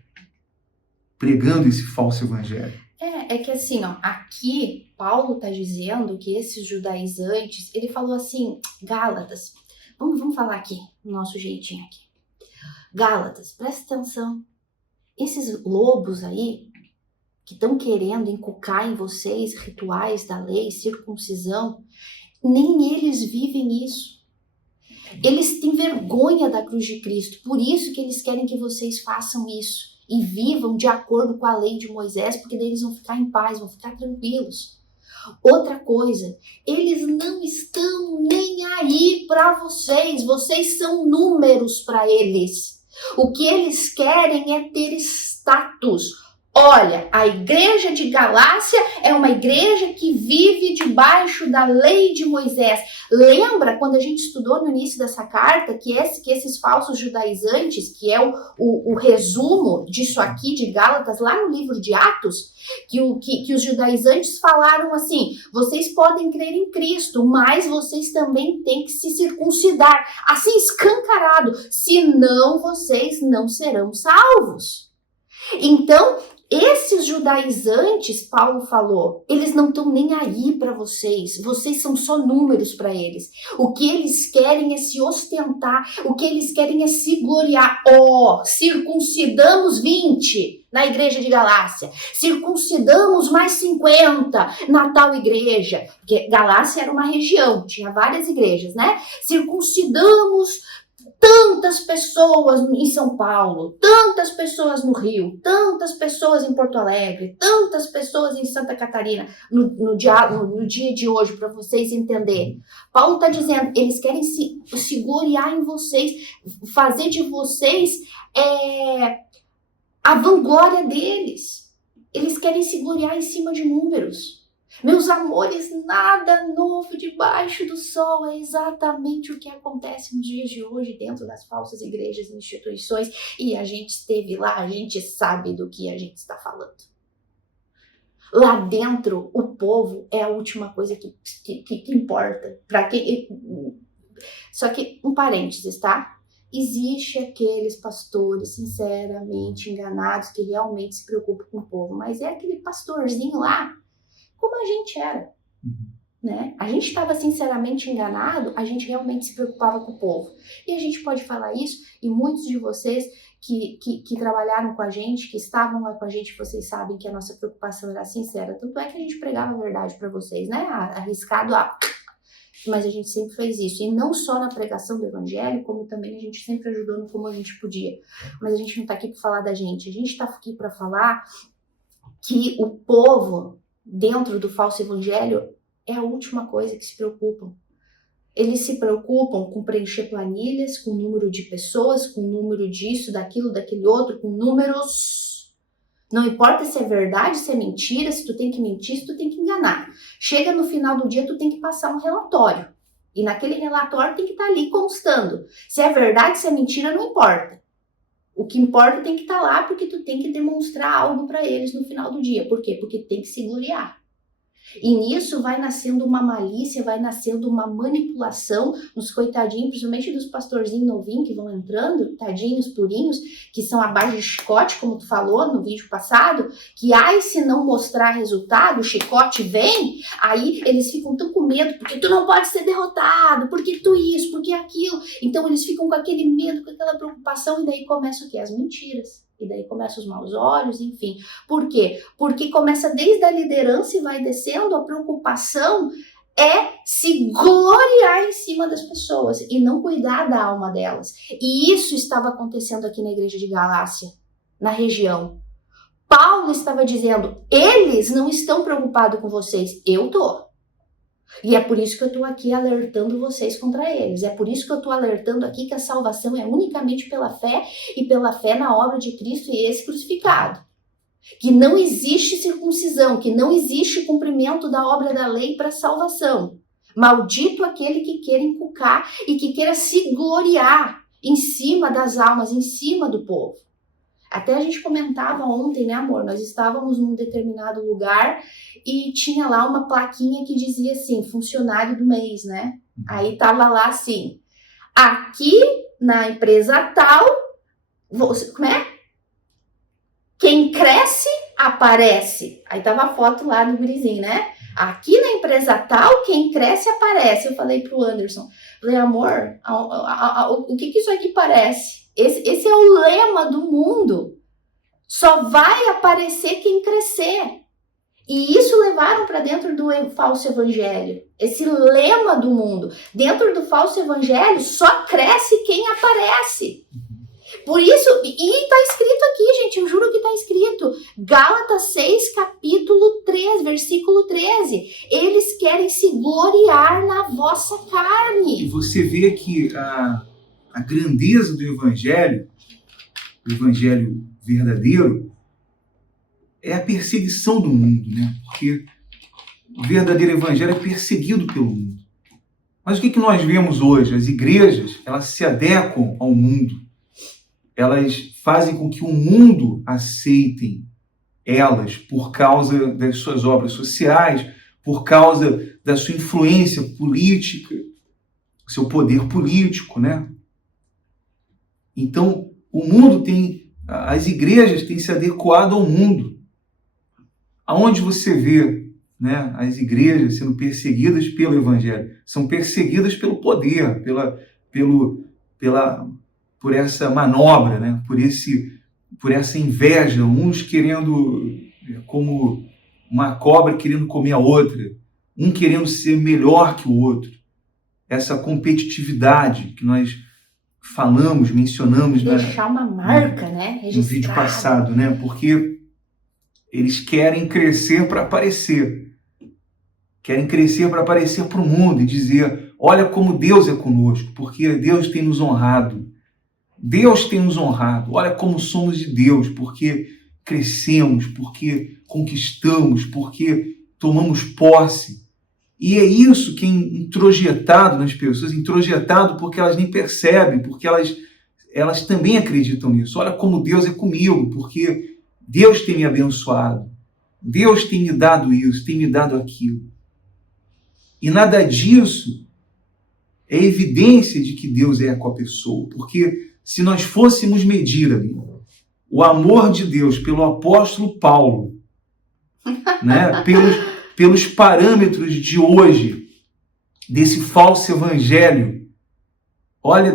Pregando esse falso evangelho. É que assim, ó, aqui Paulo está dizendo que esses judaizantes, ele falou assim, Gálatas, vamos falar aqui, no nosso jeitinho aqui. Gálatas, presta atenção, esses lobos aí, que estão querendo inculcar em vocês rituais da lei, circuncisão, nem eles vivem isso. Eles têm vergonha da cruz de Cristo, por isso que eles querem que vocês façam isso e vivam de acordo com a lei de Moisés, porque daí eles vão ficar em paz, vão ficar tranquilos. Outra coisa, eles não estão nem aí para vocês, vocês são números para eles. O que eles querem é ter status. Olha, a igreja de Galácia é uma igreja que vive debaixo da lei de Moisés. Lembra quando a gente estudou no início dessa carta que esses falsos judaizantes, que é o resumo disso aqui de Gálatas, lá no livro de Atos, que os judaizantes falaram assim, vocês podem crer em Cristo, mas vocês também têm que se circuncidar, assim escancarado, senão vocês não serão salvos. Então, esses judaizantes, Paulo falou, eles não estão nem aí para vocês são só números para eles. O que eles querem é se ostentar, o que eles querem é se gloriar. Circuncidamos 20 na igreja de Galácia, circuncidamos mais 50 na tal igreja, porque Galácia era uma região, tinha várias igrejas, né? Circuncidamos tantas pessoas em São Paulo, tantas pessoas no Rio, tantas pessoas em Porto Alegre, tantas pessoas em Santa Catarina, no dia de hoje, para vocês entenderem. Paulo está dizendo, eles querem se gloriar em vocês, fazer de vocês a vanglória deles. Eles querem se gloriar em cima de números. Meus amores, nada novo debaixo do sol, é exatamente o que acontece nos dias de hoje dentro das falsas igrejas e instituições, e a gente esteve lá, a gente sabe do que a gente está falando. Lá dentro, o povo é a última coisa que importa. Só que, um parênteses, tá? Existe aqueles pastores sinceramente enganados que realmente se preocupam com o povo, mas é aquele pastorzinho lá, como a gente era, né? A gente estava sinceramente enganado, a gente realmente se preocupava com o povo. E a gente pode falar isso, e muitos de vocês que trabalharam com a gente, que estavam lá com a gente, vocês sabem que a nossa preocupação era sincera. Tanto é que a gente pregava a verdade para vocês, né? Arriscado mas a gente sempre fez isso. E não só na pregação do evangelho, como também a gente sempre ajudou no como a gente podia. Mas a gente não está aqui para falar da gente. A gente está aqui para falar que o povo dentro do falso evangelho é a última coisa que se preocupam. Eles se preocupam com preencher planilhas, com número de pessoas, com número disso, daquilo, daquele outro, com números. Não importa se é verdade, se é mentira, se tu tem que mentir, se tu tem que enganar. Chega no final do dia, tu tem que passar um relatório. E naquele relatório tem que estar ali constando. Se é verdade, se é mentira, não importa. O que importa tem que estar lá, porque tu tem que demonstrar algo para eles no final do dia. Por quê? Porque tem que se gloriar. E nisso vai nascendo uma malícia, vai nascendo uma manipulação nos coitadinhos, principalmente dos pastorzinhos novinhos que vão entrando, tadinhos, purinhos, que são à base de chicote, como tu falou no vídeo passado, que se não mostrar resultado, o chicote vem, aí eles ficam tão com medo, porque tu não pode ser derrotado, porque tu isso, porque aquilo. Então eles ficam com aquele medo, com aquela preocupação, e daí começam o quê? As mentiras. E daí começam os maus olhos, enfim. Por quê? Porque começa desde a liderança e vai descendo, a preocupação é se gloriar em cima das pessoas e não cuidar da alma delas. E isso estava acontecendo aqui na igreja de Galácia, na região. Paulo estava dizendo, eles não estão preocupados com vocês, eu tô. E é por isso que eu estou aqui alertando vocês contra eles. É por isso que eu estou alertando aqui que a salvação é unicamente pela fé e pela fé na obra de Cristo e esse crucificado. Que não existe circuncisão, que não existe cumprimento da obra da lei para salvação. Maldito aquele que queira inculcar e que queira se gloriar em cima das almas, em cima do povo. Até a gente comentava ontem, né, amor? Nós estávamos num determinado lugar e tinha lá uma plaquinha que dizia assim, funcionário do mês, né? Aí tava lá assim, aqui na empresa tal, como é? Quem cresce, aparece. Aí tava a foto lá do gurizinho, né? Aqui na empresa tal, quem cresce, aparece. Eu falei pro Anderson, falei, amor, o que isso aqui parece? Esse é o lema do mundo. Só vai aparecer quem crescer. E isso levaram para dentro do falso evangelho. Esse lema do mundo. Dentro do falso evangelho, só cresce quem aparece. Por isso, e está escrito aqui, gente, eu juro que está escrito. Gálatas 6, capítulo 3, versículo 13. Eles querem se gloriar na vossa carne. E você vê que a grandeza do evangelho verdadeiro, é a perseguição do mundo, né? Porque o verdadeiro evangelho é perseguido pelo mundo. Mas o que nós vemos hoje? As igrejas, elas se adequam ao mundo. Elas fazem com que o mundo aceitem elas por causa das suas obras sociais, por causa da sua influência política, seu poder político, né? Então, as igrejas têm se adequado ao mundo. Aonde você vê, né, as igrejas sendo perseguidas pelo evangelho? São perseguidas pelo poder, por essa manobra, né? por essa inveja, uns querendo, como uma cobra querendo comer a outra, um querendo ser melhor que o outro. Essa competitividade que nós mencionamos deixar uma marca, né? No vídeo passado, né? Porque eles querem crescer para aparecer. Querem crescer para aparecer para o mundo e dizer, olha como Deus é conosco, porque Deus tem nos honrado. Deus tem nos honrado. Olha como somos de Deus, porque crescemos, porque conquistamos, porque tomamos posse. E é isso que é introjetado nas pessoas, introjetado porque elas nem percebem, porque elas também acreditam nisso. Olha como Deus é comigo, porque Deus tem me abençoado, Deus tem me dado isso, tem me dado aquilo. E nada disso é evidência de que Deus é com a pessoa, porque se nós fôssemos medir ali o amor de Deus pelo apóstolo Paulo, né, pelos parâmetros de hoje, desse falso evangelho, olha,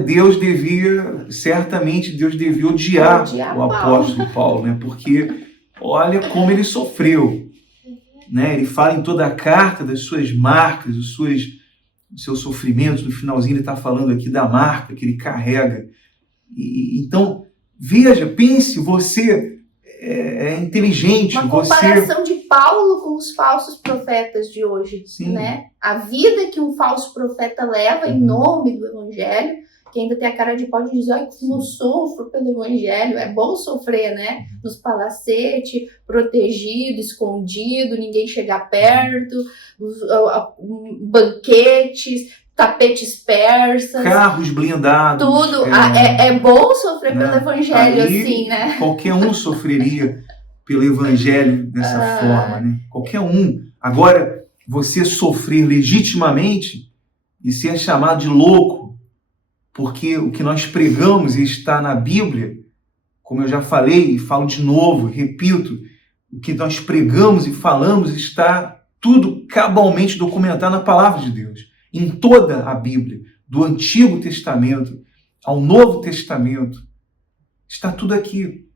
certamente Deus devia odiar o apóstolo Paulo, né? Porque olha como ele sofreu, né? Ele fala em toda a carta das suas marcas, dos seus sofrimentos. No finalzinho ele está falando aqui da marca que ele carrega. Então, veja, pense, você é inteligente. Uma comparação de Paulo com os falsos profetas de hoje, né? A vida que um falso profeta leva em nome do evangelho, que ainda tem a cara de pau de dizer, olha como eu sofro pelo evangelho, é bom sofrer, né? Nos palacetes, protegido, escondido, ninguém chegar perto, banquetes, tapetes persas, carros blindados. Tudo. É bom sofrer pelo evangelho assim, né? Qualquer um sofreria pelo evangelho dessa forma, né? Qualquer um. Agora, você sofrer legitimamente e ser chamado de louco, porque o que nós pregamos está na Bíblia, como eu já falei e falo de novo, repito, o que nós pregamos e falamos está tudo cabalmente documentado na palavra de Deus, em toda a Bíblia, do Antigo Testamento ao Novo Testamento, está tudo aqui.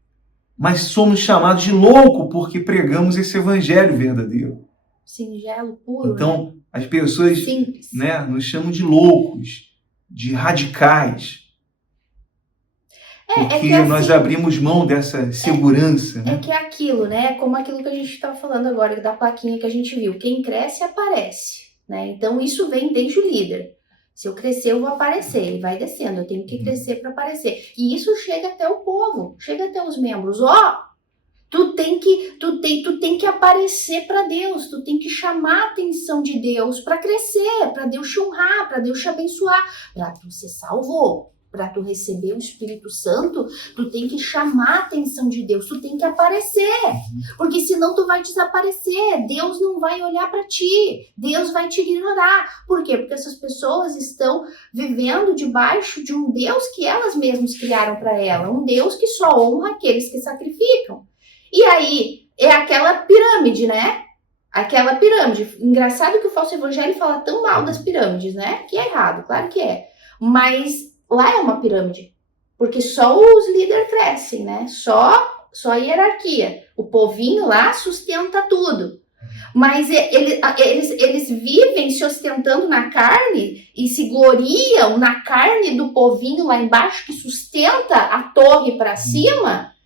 Mas somos chamados de louco porque pregamos esse evangelho verdadeiro. Singelo, puro. Então, as pessoas, simples, nos chamam de loucos, de radicais. Porque assim, nós abrimos mão dessa segurança. É que é aquilo, né? Como aquilo que a gente estava falando agora, da plaquinha que a gente viu. Quem cresce, aparece. Né? Então, isso vem desde o líder. Se eu crescer, eu vou aparecer. Ele vai descendo. Eu tenho que crescer para aparecer. E isso chega até o povo, chega até os membros. Tu tem que aparecer para Deus. Tu tem que chamar a atenção de Deus para crescer, para Deus te honrar, para Deus te abençoar, para tu ser salvo. Para tu receber o Espírito Santo, tu tem que chamar a atenção de Deus, tu tem que aparecer, porque senão tu vai desaparecer, Deus não vai olhar para ti, Deus vai te ignorar. Por quê? Porque essas pessoas estão vivendo debaixo de um Deus que elas mesmas criaram para ela, um Deus que só honra aqueles que sacrificam. E aí, é aquela pirâmide, né? Aquela pirâmide. Engraçado que o falso evangelho fala tão mal das pirâmides, né? Que é errado, claro que é. Mas lá é uma pirâmide, porque só os líderes crescem, né? Só a hierarquia. O povinho lá sustenta tudo. Mas eles vivem se ostentando na carne e se gloriam na carne do povinho lá embaixo que sustenta a torre para cima,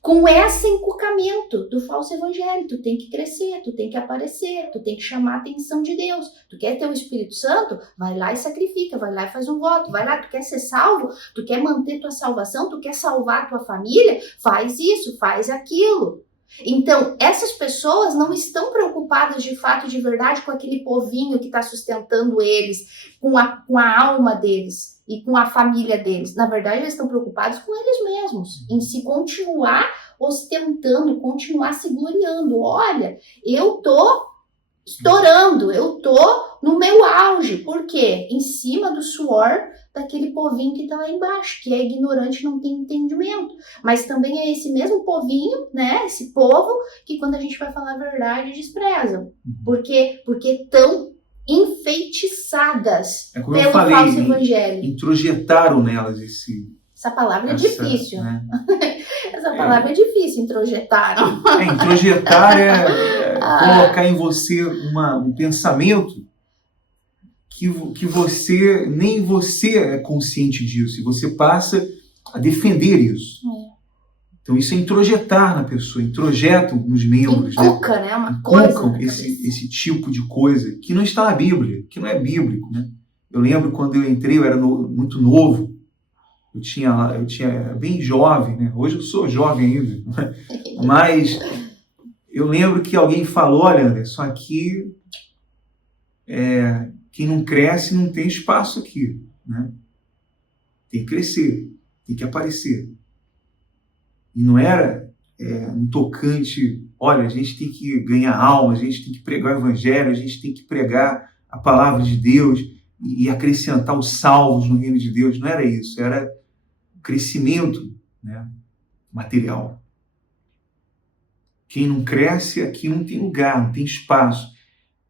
com esse encucamento do falso evangelho. Tu tem que crescer, tu tem que aparecer, tu tem que chamar a atenção de Deus. Tu quer ter o Espírito Santo? Vai lá e sacrifica, vai lá e faz um voto, vai lá, tu quer ser salvo? Tu quer manter tua salvação? Tu quer salvar a tua família? Faz isso, faz aquilo. Então, essas pessoas não estão preocupadas de fato, de verdade, com aquele povinho que está sustentando eles, com a alma deles e com a família deles. Na verdade, eles estão preocupados com eles mesmos, em se continuar ostentando, continuar se gloriando. Olha, eu tô estourando, eu tô no meu auge. Por quê? Em cima do suor daquele povinho que tá lá embaixo, que é ignorante, não tem entendimento. Mas também é esse mesmo povinho, né? Esse povo que quando a gente vai falar a verdade, desprezam. Por quê? Porque estão enfeitiçadas pelo falso evangelho. Introjetaram nelas essa palavra é difícil. Né? Essa palavra é difícil, introjetaram. Introjetar é colocar em você um pensamento que você, nem você é consciente disso, e você passa a defender isso. Então isso é introjetar na pessoa, introjetam nos membros. Inculca, né? Uma coisa. Esse tipo de coisa que não está na Bíblia, que não é bíblico, né? Eu lembro quando eu entrei, eu era muito novo, eu tinha bem jovem, né? Hoje eu sou jovem ainda, mas eu lembro que alguém falou, olha, Anderson, aqui quem não cresce não tem espaço aqui, né? Tem que crescer, tem que aparecer. E não era um tocante, olha, a gente tem que ganhar alma, a gente tem que pregar o evangelho, a gente tem que pregar a palavra de Deus e acrescentar os salvos no reino de Deus. Não era isso, era crescimento, né, material. Quem não cresce aqui não tem lugar, não tem espaço.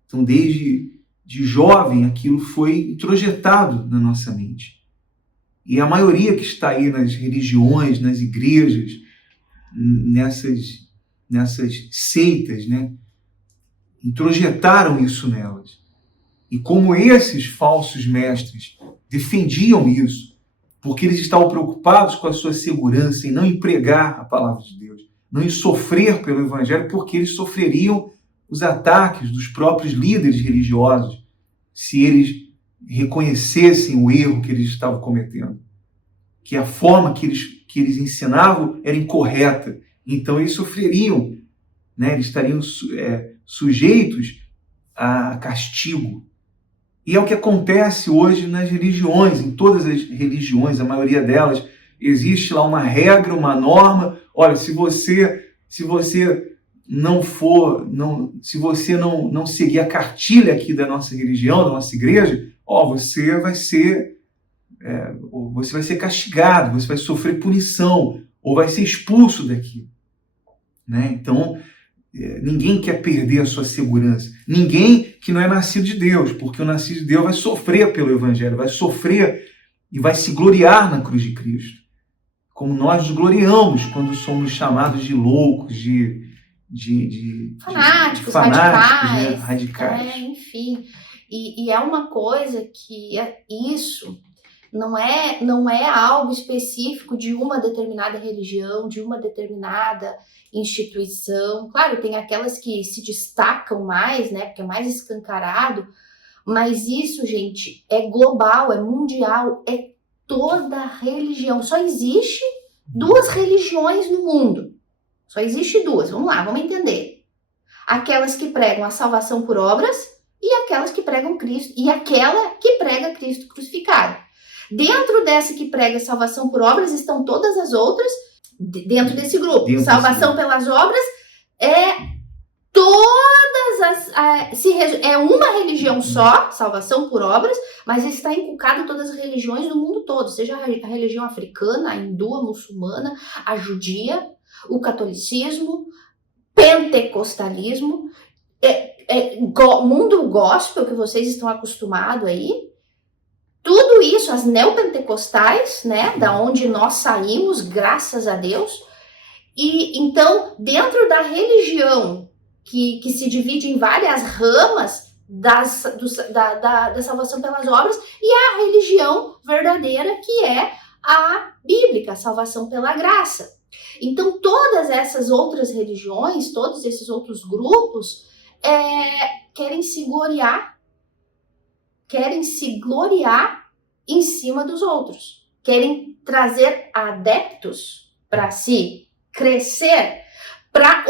Então, desde de jovem, aquilo foi introjetado na nossa mente. E a maioria que está aí nas religiões, nas igrejas, nessas seitas, né, introjetaram isso nelas. E como esses falsos mestres defendiam isso, porque eles estavam preocupados com a sua segurança em não em pregar a palavra de Deus, não em sofrer pelo evangelho, porque eles sofreriam os ataques dos próprios líderes religiosos se eles reconhecessem o erro que eles estavam cometendo, que a forma que eles ensinavam era incorreta. Então eles sofreriam, né? Eles estariam sujeitos a castigo. E é o que acontece hoje nas religiões, em todas as religiões, a maioria delas, existe lá uma regra, uma norma. Olha, se você se você não seguir a cartilha aqui da nossa religião, da nossa igreja, você vai ser castigado, você vai sofrer punição, ou vai ser expulso daqui. Né? Então, ninguém quer perder a sua segurança. Ninguém que não é nascido de Deus, porque o nascido de Deus vai sofrer pelo Evangelho, vai sofrer e vai se gloriar na cruz de Cristo. Como nós nos gloriamos quando somos chamados de loucos, de fanáticos, né? Radicais. Enfim. E é uma coisa que isso não é algo específico de uma determinada religião, de uma determinada instituição. Claro, tem aquelas que se destacam mais, né? Porque é mais escancarado. Mas isso, gente, é global, é mundial, é toda religião. Só existe 2 religiões no mundo. Só existe 2. Vamos lá, vamos entender. Aquelas que pregam a salvação por obras e aquelas que pregam Cristo. E aquela que prega Cristo crucificado. Dentro dessa que prega a salvação por obras estão todas as outras dentro desse grupo. Salvação pelas obras é é uma religião só, salvação por obras, mas está inculcado em todas as religiões do mundo todo, seja a religião africana, a hindu, a muçulmana, a judia, o catolicismo, pentecostalismo, mundo gospel que vocês estão acostumados aí, tudo isso, as neopentecostais, né, da onde nós saímos, graças a Deus. E então, dentro da religião que se divide em várias ramas da salvação pelas obras, e a religião verdadeira, que é a bíblica, a salvação pela graça. Então, todas essas outras religiões, todos esses outros grupos, querem se gloriar em cima dos outros. Querem trazer adeptos para si, crescer, para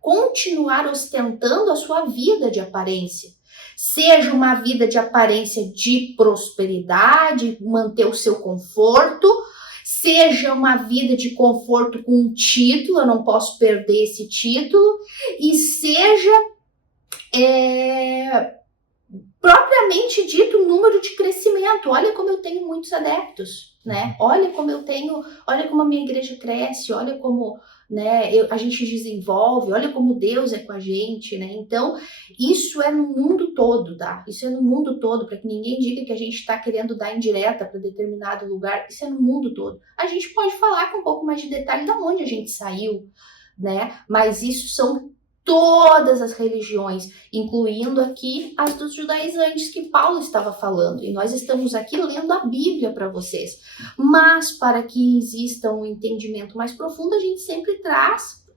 continuar ostentando a sua vida de aparência. Seja uma vida de aparência de prosperidade, manter o seu conforto, seja uma vida de conforto com um título, eu não posso perder esse título, e seja propriamente dito número de crescimento. Olha como eu tenho muitos adeptos, né? Olha como a minha igreja cresce, olha como, né, a gente desenvolve, olha como Deus é com a gente, né? Então, isso é no mundo todo, tá? Isso é no mundo todo, para que ninguém diga que a gente está querendo dar indireta para determinado lugar. Isso é no mundo todo. A gente pode falar com um pouco mais de detalhe de onde a gente saiu, né? Mas isso são todas as religiões, incluindo aqui as dos judaizantes que Paulo estava falando. E nós estamos aqui lendo a Bíblia para vocês. Mas para que exista um entendimento mais profundo, a gente sempre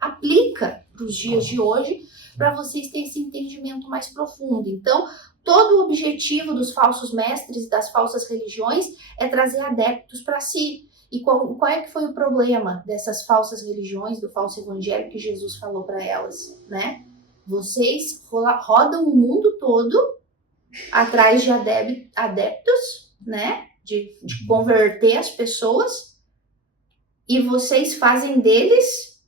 aplica para os dias de hoje, para vocês terem esse entendimento mais profundo. Então, todo o objetivo dos falsos mestres e das falsas religiões é trazer adeptos para si. E qual é que foi o problema dessas falsas religiões, do falso evangelho que Jesus falou para elas, né? Vocês rodam o mundo todo atrás de adeptos, né? De converter as pessoas, e vocês fazem deles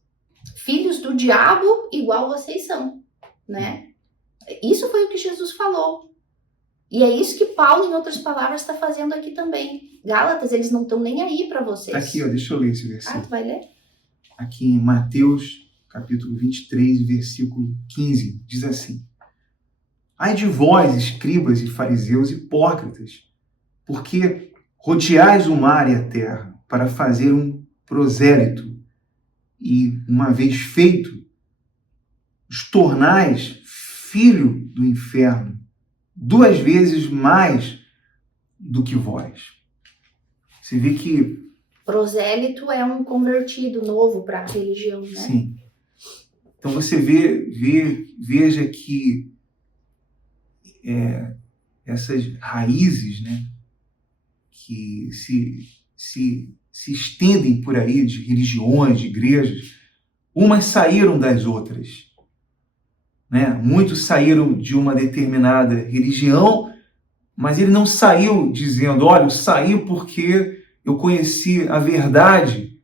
filhos do diabo igual vocês são, né? Isso foi o que Jesus falou. E é isso que Paulo, em outras palavras, está fazendo aqui também. Gálatas, eles não estão nem aí para vocês. Aqui, deixa eu ler esse versículo. Tu vai ler? Aqui em Mateus, capítulo 23, versículo 15, diz assim: Ai de vós, escribas e fariseus hipócritas, porque rodeais o mar e a terra para fazer um prosélito, e, uma vez feito, os tornais filho do inferno, 2 vezes mais do que vós. Você vê que... Prosélito é um convertido novo para a religião, né? Sim. Então você veja que essas raízes, né, que se estendem por aí, de religiões, de igrejas, umas saíram das outras, né? Muitos saíram de uma determinada religião, mas ele não saiu dizendo, olha, eu saí porque eu conheci a verdade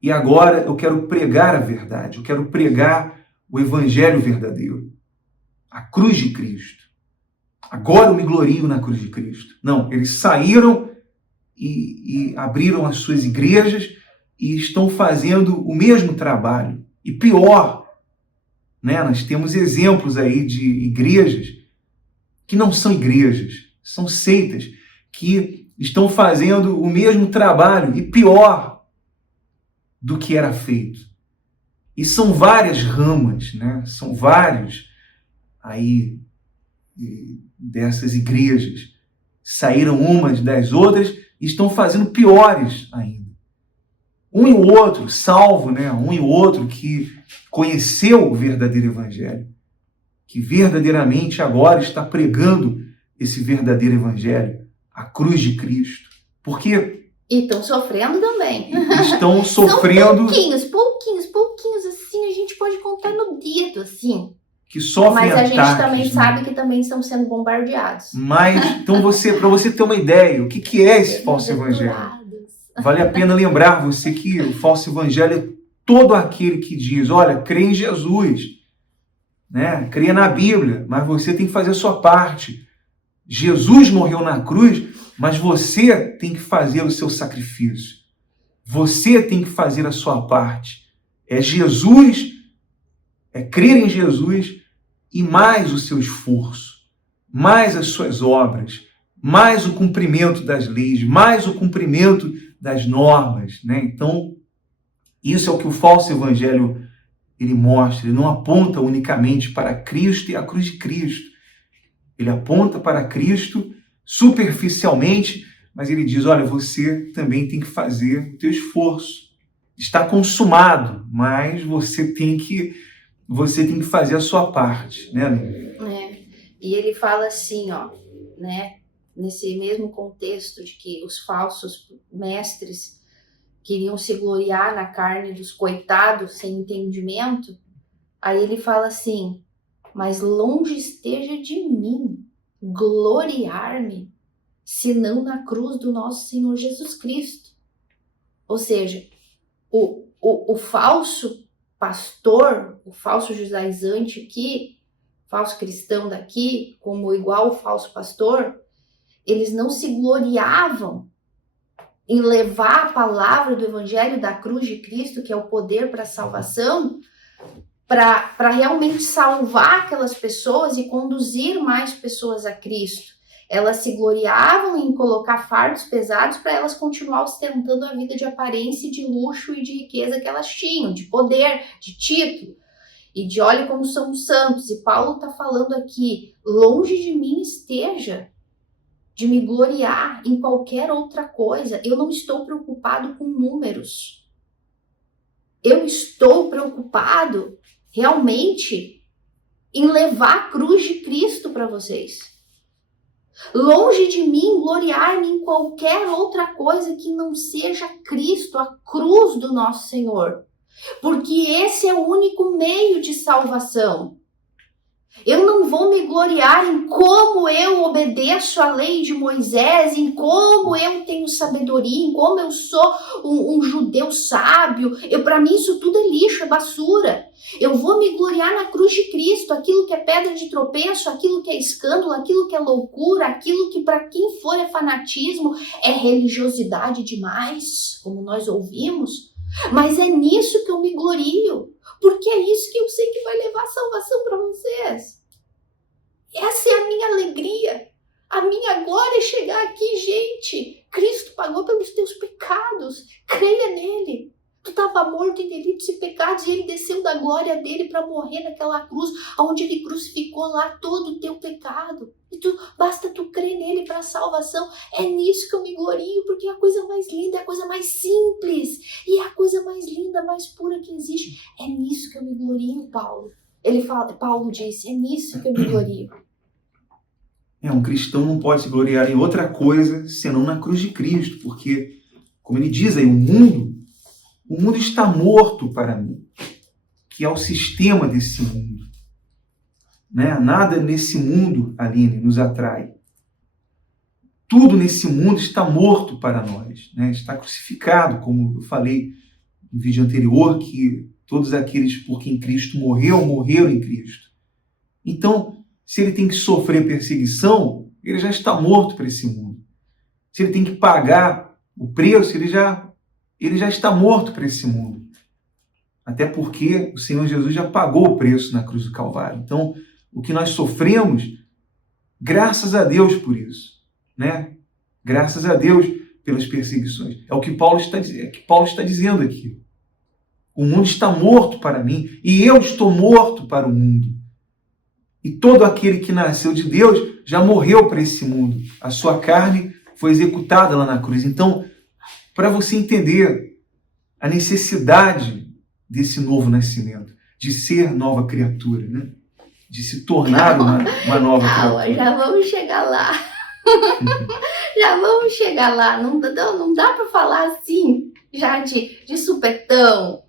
e agora eu quero pregar a verdade, eu quero pregar o evangelho verdadeiro, a cruz de Cristo. Agora eu me glorio na cruz de Cristo. Não, eles saíram e abriram as suas igrejas e estão fazendo o mesmo trabalho. E pior, né? Nós temos exemplos aí de igrejas que não são igrejas, são seitas, que estão fazendo o mesmo trabalho e pior do que era feito. E são várias ramas, né? São vários aí dessas igrejas. Saíram umas das outras e estão fazendo piores ainda. Um e o outro, salvo, né? Um e o outro que conheceu o verdadeiro evangelho, que verdadeiramente agora está pregando esse verdadeiro evangelho, a cruz de Cristo. Porque E estão sofrendo também. estão sofrendo... São pouquinhos, assim, a gente pode contar no dedo, assim. Que sofrem Mas a ataques, gente também né? sabe que também estão sendo bombardeados. Mas, então, para você ter uma ideia, o que é esse falso evangelho? Vale a pena lembrar você que o falso evangelho é todo aquele que diz, olha, crê em Jesus, né? Crê na Bíblia, mas você tem que fazer a sua parte. Jesus morreu na cruz, mas você tem que fazer o seu sacrifício. Você tem que fazer a sua parte. É Jesus, é crer em Jesus e mais o seu esforço, mais as suas obras, mais o cumprimento das leis, mais o cumprimento das normas, né? Então, isso é o que o falso evangelho ele mostra. Ele não aponta unicamente para Cristo e a cruz de Cristo. Ele aponta para Cristo superficialmente, mas ele diz, olha, você também tem que fazer o teu esforço. Está consumado, mas você tem que fazer a sua parte, né, Aline? E ele fala assim, ó, né, nesse mesmo contexto de que os falsos mestres queriam se gloriar na carne dos coitados sem entendimento, aí ele fala assim, mas longe esteja de mim gloriar-me, senão na cruz do nosso Senhor Jesus Cristo. Ou seja, o falso pastor, o falso judaizante aqui, falso cristão daqui, como igual o falso pastor, eles não se gloriavam em levar a palavra do evangelho da cruz de Cristo, que é o poder para a salvação, para realmente salvar aquelas pessoas e conduzir mais pessoas a Cristo. Elas se gloriavam em colocar fardos pesados para elas continuar ostentando a vida de aparência, de luxo e de riqueza que elas tinham, de poder, de título. E de olha como somos santos. E Paulo está falando aqui, longe de mim esteja de me gloriar em qualquer outra coisa. Eu não estou preocupado com números. Eu estou preocupado realmente em levar a cruz de Cristo para vocês. Longe de mim gloriar-me em qualquer outra coisa que não seja Cristo, a cruz do nosso Senhor. Porque esse é o único meio de salvação. Eu não vou me gloriar em como eu obedeço a lei de Moisés, em como eu tenho sabedoria, em como eu sou um judeu sábio. Para mim isso tudo é lixo, é basura. Eu vou me gloriar na cruz de Cristo, aquilo que é pedra de tropeço, aquilo que é escândalo, aquilo que é loucura, aquilo que para quem for é fanatismo, é religiosidade demais, como nós ouvimos. Mas é nisso que eu me glorio, porque é isso que eu sei que vai levar salvação para vocês. Essa é a minha alegria. A minha glória é chegar aqui, gente. Cristo pagou pelos teus pecados. Creia nele. Tu estava morto em delitos e pecados e ele desceu da glória dele para morrer naquela cruz, onde ele crucificou lá todo o teu pecado. E basta tu crer nele para a salvação. É nisso que eu me glorio, porque é a coisa mais linda, é a coisa mais simples e é a coisa mais linda, mais pura que existe. É nisso que eu me glorio, Paulo. Paulo disse, é nisso que eu me glorio. Um cristão não pode se gloriar em outra coisa senão na cruz de Cristo, porque, como ele diz aí, o mundo está morto para mim, que é o sistema desse mundo. Né? Nada nesse mundo, Aline, nos atrai. Tudo nesse mundo está morto para nós, né? Está crucificado, como eu falei no vídeo anterior, que todos aqueles por quem Cristo morreu, morreram em Cristo. Então, se ele tem que sofrer perseguição, ele já está morto para esse mundo. Se ele tem que pagar o preço, ele já está morto para esse mundo. Até porque o Senhor Jesus já pagou o preço na cruz do Calvário. Então, o que nós sofremos, graças a Deus por isso, né? Graças a Deus pelas perseguições. É o que Paulo está dizendo aqui. O mundo está morto para mim e eu estou morto para o mundo. E todo aquele que nasceu de Deus já morreu para esse mundo. A sua carne foi executada lá na cruz. Então, para você entender a necessidade desse novo nascimento, de ser nova criatura, né? De se tornar uma nova criatura. Já vamos chegar lá. Já vamos chegar lá. Não dá para falar assim, já de supetão.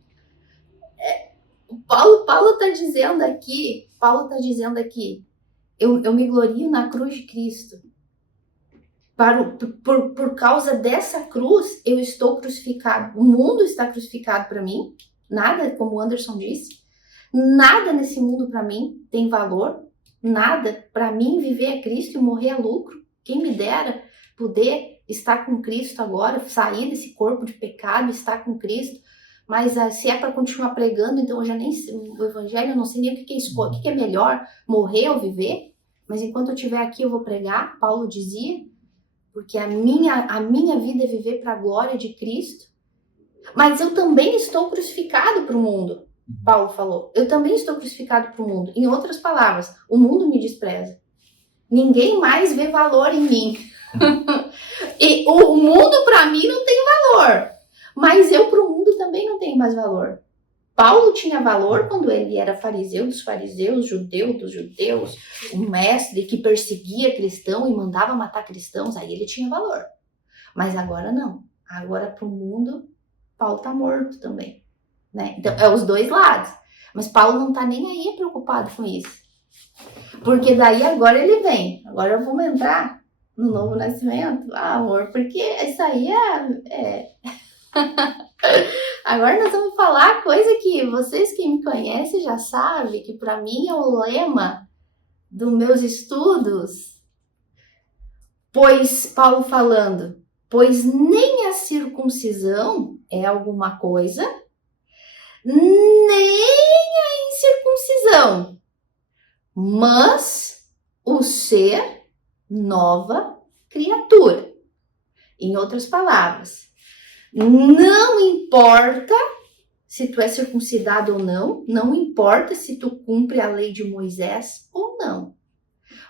Paulo está dizendo aqui, eu me glorio na cruz de Cristo. Por causa dessa cruz, eu estou crucificado. O mundo está crucificado para mim. Nada, como o Anderson disse, nada nesse mundo para mim tem valor. Nada. Para mim, viver é Cristo e morrer é lucro. Quem me dera poder estar com Cristo agora, sair desse corpo de pecado, estar com Cristo. Mas se é para continuar pregando, então eu já nem sei, o evangelho, eu não sei nem o que é melhor, morrer ou viver. Mas enquanto eu estiver aqui, eu vou pregar, Paulo dizia, porque a minha vida é viver para a glória de Cristo. Mas eu também estou crucificado para o mundo, Paulo falou. Eu também estou crucificado para o mundo. Em outras palavras, o mundo me despreza. Ninguém mais vê valor em mim. E o mundo para mim não tem valor. Mas eu para o mundo também não tenho mais valor. Paulo tinha valor quando ele era fariseu dos fariseus, judeu dos judeus, um mestre que perseguia cristão e mandava matar cristãos. Aí ele tinha valor. Mas agora não. Agora para o mundo, Paulo está morto também. Né? Então é os dois lados. Mas Paulo não está nem aí preocupado com isso. Porque daí agora ele vem. Agora vamos entrar no novo nascimento. Ah, amor, porque isso aí Agora nós vamos falar coisa que vocês que me conhecem já sabem, que para mim é o lema dos meus estudos. Pois, Paulo falando, pois nem a circuncisão é alguma coisa, nem a incircuncisão, mas o ser nova criatura. Em outras palavras, não importa se tu é circuncidado ou não, não importa se tu cumpre a lei de Moisés ou não.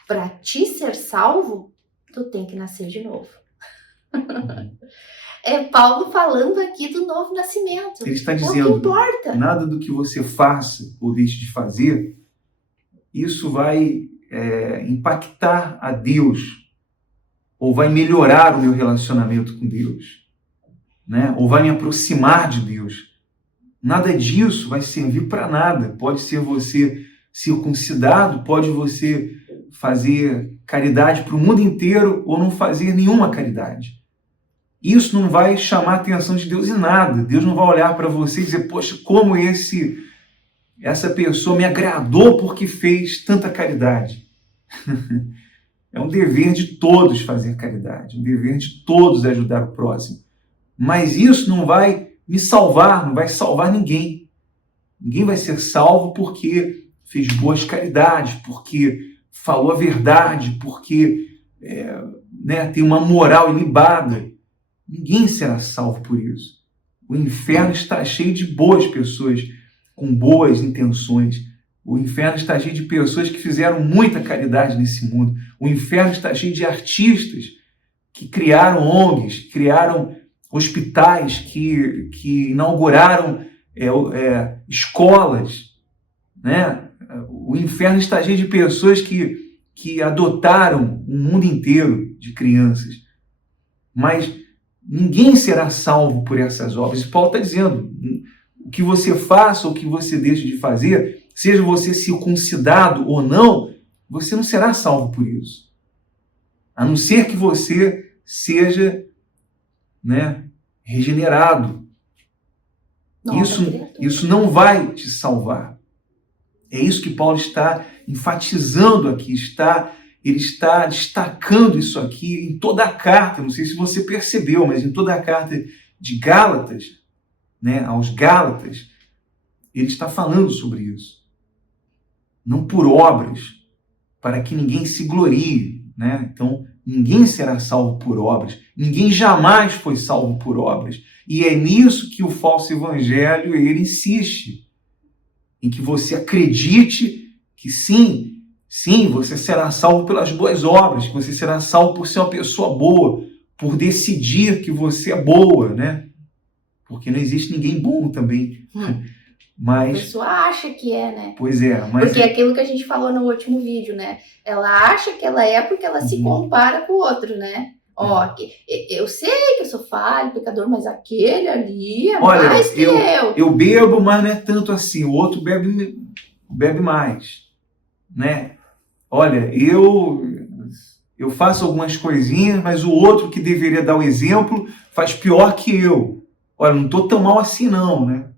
Para ti ser salvo, tu tem que nascer de novo. É Paulo falando aqui do novo nascimento. Ele está dizendo, não importa. Nada do que você faça ou deixe de fazer, isso vai impactar a Deus, ou vai melhorar o meu relacionamento com Deus. Né? Ou vai me aproximar de Deus. Nada disso vai servir para nada. Pode ser você circuncidado, pode você fazer caridade para o mundo inteiro ou não fazer nenhuma caridade. Isso não vai chamar a atenção de Deus em nada. Deus não vai olhar para você e dizer, poxa, como essa pessoa me agradou porque fez tanta caridade. É um dever de todos fazer caridade, um dever de todos ajudar o próximo. Mas isso não vai me salvar, não vai salvar ninguém. Ninguém vai ser salvo porque fez boas caridades, porque falou a verdade, porque tem uma moral ilibada. Ninguém será salvo por isso. O inferno está cheio de boas pessoas com boas intenções. O inferno está cheio de pessoas que fizeram muita caridade nesse mundo. O inferno está cheio de artistas que criaram ONGs, criaram hospitais, que inauguraram escolas, né? O inferno está cheio de pessoas que adotaram o mundo inteiro de crianças. Mas ninguém será salvo por essas obras. E Paulo está dizendo, o que você faça ou o que você deixe de fazer, seja você circuncidado ou não, você não será salvo por isso. A não ser que você seja regenerado. Nova Isso, criatura. isso não vai te salvar. É isso que Paulo está enfatizando aqui, ele está destacando isso aqui em toda a carta. Não sei se você percebeu, mas em toda a carta de Gálatas, né, aos Gálatas, ele está falando sobre isso. Não por obras, para que ninguém se glorie, né? Então, ninguém será salvo por obras. Ninguém jamais foi salvo por obras. E é nisso que o falso evangelho, ele insiste. Em que você acredite que sim, você será salvo pelas boas obras, que você será salvo por ser uma pessoa boa, por decidir que você é boa, né? Porque não existe ninguém bom também. A Mas, pessoa acha que é, né? pois é, mas... Porque é aquilo que a gente falou no último vídeo, né? Ela acha que ela é porque ela se compara com o outro, né? Ó, eu sei que eu sou falho, pecador, mas aquele ali é mais que eu. Eu bebo, mas não é tanto assim. O outro bebe mais, né? Olha, eu faço algumas coisinhas, mas o outro que deveria dar o exemplo faz pior que eu. Olha, não estou tão mal assim não, né?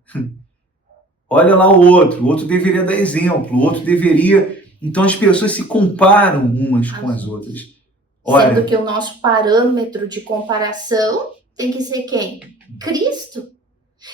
Olha lá o outro deveria dar exemplo, o outro deveria... Então as pessoas se comparam umas com as outras. Olha, sendo que o nosso parâmetro de comparação tem que ser quem? Cristo.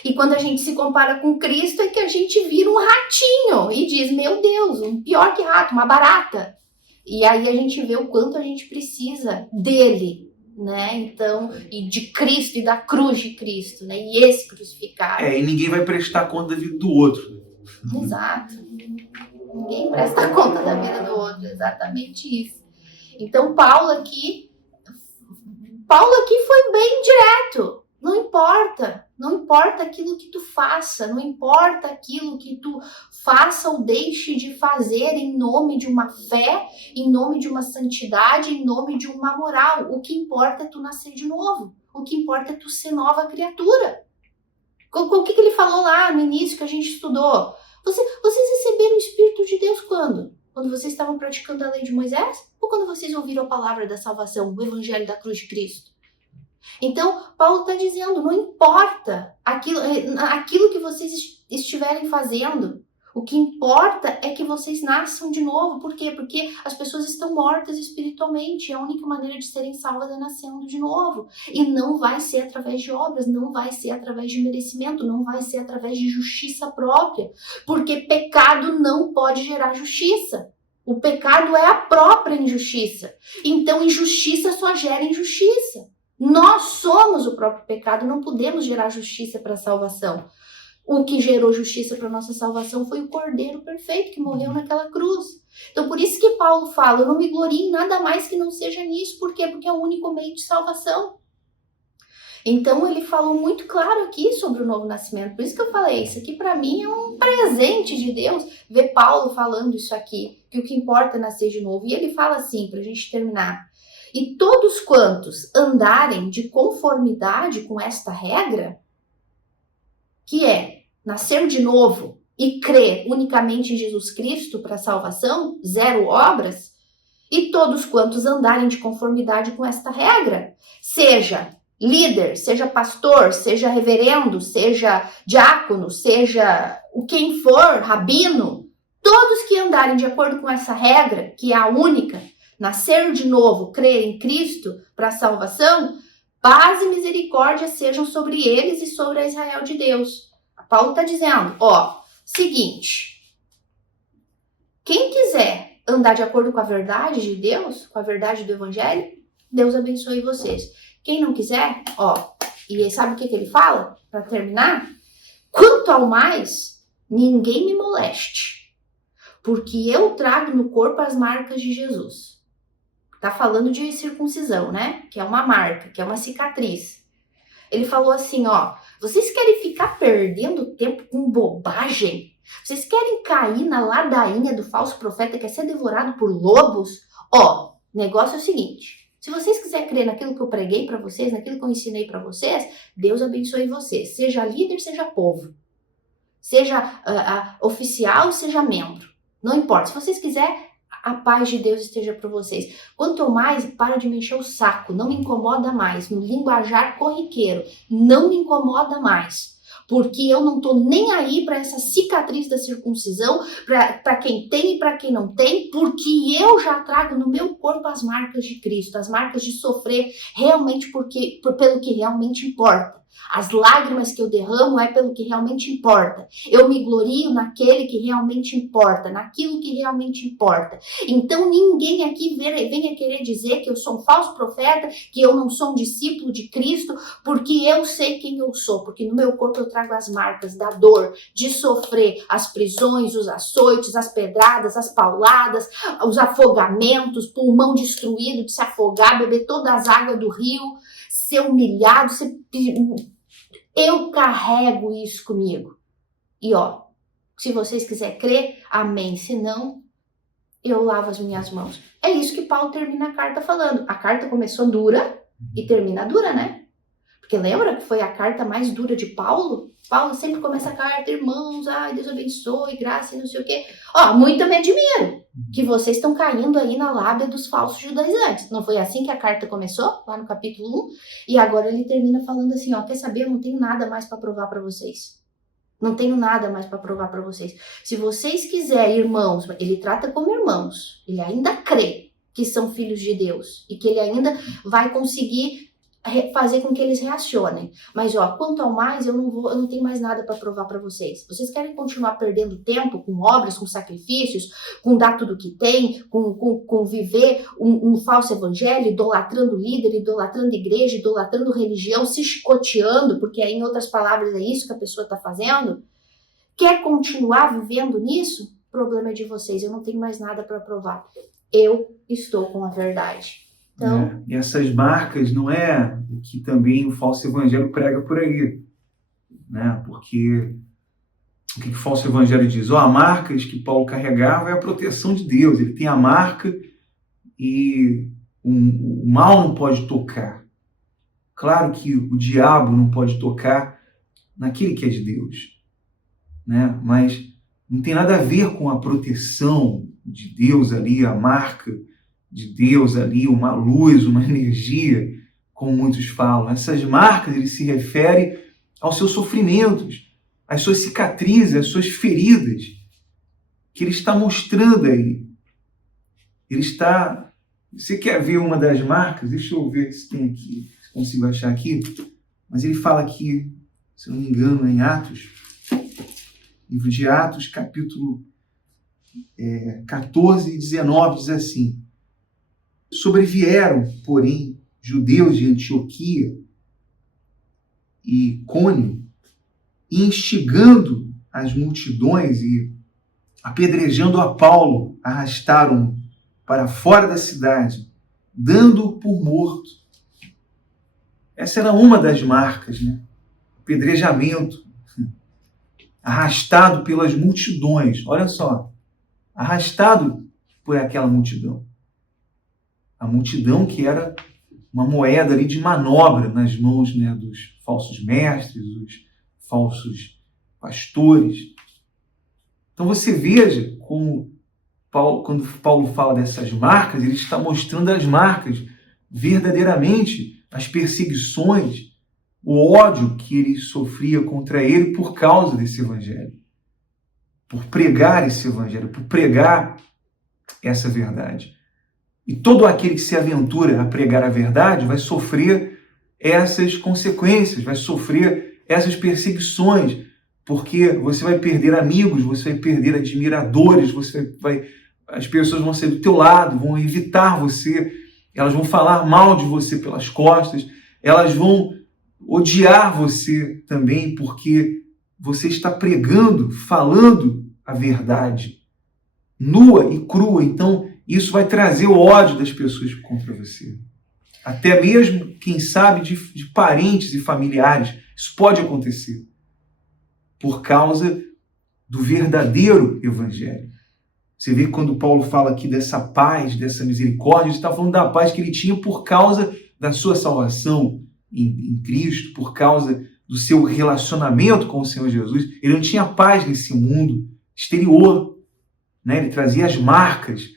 E quando a gente se compara com Cristo é que a gente vira um ratinho e diz, meu Deus, um pior que rato, uma barata. E aí a gente vê o quanto a gente precisa dele, né? Então, e de Cristo e da cruz de Cristo, né? E esse crucificado. E ninguém vai prestar conta da vida do outro. Exato. Ninguém presta conta da vida do outro, exatamente isso. Então, Paulo aqui foi bem direto. Não importa aquilo que tu faça, não importa aquilo que tu faça ou deixe de fazer em nome de uma fé, em nome de uma santidade, em nome de uma moral. O que importa é tu nascer de novo. O que importa é tu ser nova criatura. O que ele falou lá no início que a gente estudou? Vocês receberam o Espírito de Deus quando? Quando vocês estavam praticando a lei de Moisés? Ou quando vocês ouviram a palavra da salvação, o evangelho da cruz de Cristo? Então, Paulo está dizendo, não importa aquilo que vocês estiverem fazendo. O que importa é que vocês nasçam de novo. Por quê? Porque as pessoas estão mortas espiritualmente. A única maneira de serem salvas é nascendo de novo. E não vai ser através de obras, não vai ser através de merecimento, não vai ser através de justiça própria. Porque pecado não pode gerar justiça. O pecado é a própria injustiça. Então, injustiça só gera injustiça. Nós somos o próprio pecado, não podemos gerar justiça para a salvação. O que gerou justiça para a nossa salvação foi o Cordeiro perfeito que morreu naquela cruz. Então, por isso que Paulo fala, eu não me glorio em nada mais que não seja nisso. Por quê? Porque é o único meio de salvação. Então, ele falou muito claro aqui sobre o novo nascimento. Por isso que eu falei, isso aqui para mim é um presente de Deus, ver Paulo falando isso aqui, que o que importa é nascer de novo. E ele fala assim, para a gente terminar. E todos quantos andarem de conformidade com esta regra, que é nascer de novo e crer unicamente em Jesus Cristo para salvação, zero obras, e todos quantos andarem de conformidade com esta regra, seja líder, seja pastor, seja reverendo, seja diácono, seja o quem for, rabino, todos que andarem de acordo com essa regra, que é a única, nascer de novo, crer em Cristo para salvação, paz e misericórdia sejam sobre eles e sobre a Israel de Deus. Paulo está dizendo, seguinte, quem quiser andar de acordo com a verdade de Deus, com a verdade do Evangelho, Deus abençoe vocês. Quem não quiser, e sabe o que ele fala, para terminar? Quanto ao mais, ninguém me moleste, porque eu trago no corpo as marcas de Jesus. Tá falando de circuncisão, né? Que é uma marca, que é uma cicatriz. Ele falou assim, vocês querem ficar perdendo tempo com bobagem? Vocês querem cair na ladainha do falso profeta que quer ser devorado por lobos? Negócio é o seguinte, se vocês quiserem crer naquilo que eu preguei para vocês, naquilo que eu ensinei para vocês, Deus abençoe vocês. Seja líder, seja povo. Seja oficial, seja membro. Não importa. Se vocês quiserem, a paz de Deus esteja para vocês. Quanto mais, para de me encher o saco, não me incomoda mais. No linguajar corriqueiro, não me incomoda mais. porque eu não tô nem aí para essa cicatriz da circuncisão, para quem tem e para quem não tem, porque eu já trago no meu corpo as marcas de Cristo, as marcas de sofrer realmente pelo que realmente importa. As lágrimas que eu derramo é pelo que realmente importa. Eu me glorio naquele que realmente importa, naquilo que realmente importa. Então ninguém aqui venha querer dizer que eu sou um falso profeta, que eu não sou um discípulo de Cristo, porque eu sei quem eu sou, porque no meu corpo eu trago as marcas da dor, de sofrer, as prisões, os açoites, as pedradas, as pauladas, os afogamentos, pulmão destruído de se afogar, beber todas as águas do rio, ser humilhado, eu carrego isso comigo. E ó, se vocês quiserem crer, amém. Se não, eu lavo as minhas mãos. É isso que Paulo termina a carta falando. A carta começou dura e termina dura, né? Porque lembra que foi a carta mais dura de Paulo? Paulo sempre começa a carta, irmãos, ai, Deus abençoe, graça e não sei o quê. Ó, muito me admiro que vocês estão caindo aí na lábia dos falsos judaizantes. Não foi assim que a carta começou, lá no capítulo 1? E agora ele termina falando assim, ó, quer saber, eu não tenho nada mais para provar para vocês. Não tenho nada mais para provar para vocês. Se vocês quiserem, irmãos, ele trata como irmãos. Ele ainda crê que são filhos de Deus e que ele ainda vai conseguir fazer com que eles reacionem. Mas, ó, quanto ao mais, eu não tenho mais nada para provar para vocês. Vocês querem continuar perdendo tempo com obras, com sacrifícios, com dar tudo que tem, com viver um falso evangelho, idolatrando líder, idolatrando igreja, idolatrando religião, se chicoteando, porque aí, em outras palavras, é isso que a pessoa está fazendo? Quer continuar vivendo nisso? O problema é de vocês. Eu não tenho mais nada para provar. Eu estou com a verdade. Então, e essas marcas não é o que também o falso evangelho prega por aí, né? Porque o que o falso evangelho diz? As marcas que Paulo carregava é a proteção de Deus. Ele tem a marca e o mal não pode tocar. Claro que o diabo não pode tocar naquele que é de Deus, né? Mas não tem nada a ver com a proteção de Deus ali, a marca de Deus ali, uma luz, uma energia, como muitos falam. Essas marcas, ele se refere aos seus sofrimentos, às suas cicatrizes, às suas feridas, que ele está mostrando aí. Ele está... Você quer ver uma das marcas? Deixa eu ver se tem aqui, se consigo achar aqui. Mas ele fala aqui, se não me engano, em Atos, livro de Atos, capítulo 14 e 19, diz assim: Sobrevieram, porém, judeus de Antioquia e Icônio, instigando as multidões e apedrejando a Paulo, arrastaram-no para fora da cidade, dando-o por morto. Essa era uma das marcas, né? Apedrejamento, arrastado pelas multidões. Olha só, arrastado por aquela multidão. A multidão que era uma moeda ali de manobra nas mãos, né, dos falsos mestres, dos falsos pastores. Então você veja como quando Paulo fala dessas marcas, ele está mostrando as marcas, verdadeiramente, as perseguições, o ódio que ele sofria contra ele por causa desse evangelho, por pregar esse evangelho, por pregar essa verdade. E todo aquele que se aventura a pregar a verdade vai sofrer essas consequências, vai sofrer essas perseguições, porque você vai perder amigos, você vai perder admiradores, as pessoas vão sair do teu lado, vão evitar você, elas vão falar mal de você pelas costas, elas vão odiar você também, porque você está pregando, falando a verdade, nua e crua. Então, isso vai trazer o ódio das pessoas contra você. Até mesmo, quem sabe, de parentes e familiares. Isso pode acontecer por causa do verdadeiro evangelho. Você vê que quando Paulo fala aqui dessa paz, dessa misericórdia, ele está falando da paz que ele tinha por causa da sua salvação em Cristo, por causa do seu relacionamento com o Senhor Jesus. Ele não tinha paz nesse mundo exterior, né? Ele trazia as marcas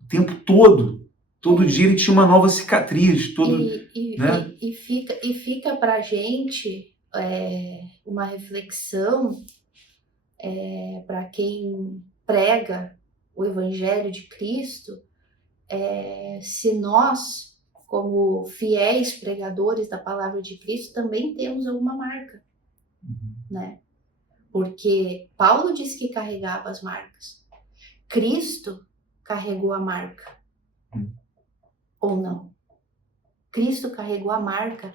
o tempo todo. Todo dia ele tinha uma nova cicatriz. E fica pra gente uma reflexão para quem prega o Evangelho de Cristo, se nós, como fiéis pregadores da palavra de Cristo, também temos alguma marca, né? Porque Paulo disse que carregava as marcas. Cristo carregou a marca. Ou não? Cristo carregou a marca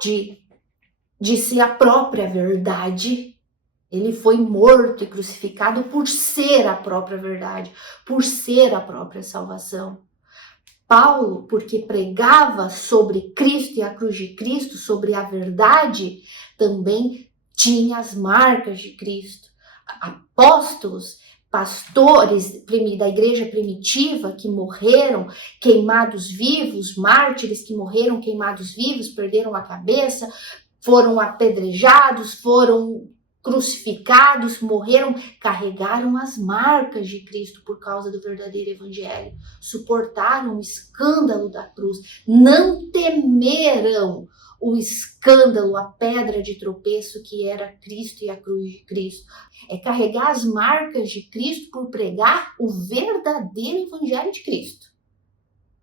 de ser a própria verdade. Ele foi morto e crucificado por ser a própria verdade, por ser a própria salvação. Paulo, porque pregava sobre Cristo e a cruz de Cristo, sobre a verdade, também tinha as marcas de Cristo. Apóstolos, pastores da igreja primitiva que morreram queimados vivos, mártires que morreram queimados vivos, perderam a cabeça, foram apedrejados, foram crucificados, morreram, carregaram as marcas de Cristo por causa do verdadeiro evangelho, suportaram o escândalo da cruz, não temeram o escândalo, a pedra de tropeço que era Cristo e a cruz de Cristo. É carregar as marcas de Cristo por pregar o verdadeiro evangelho de Cristo,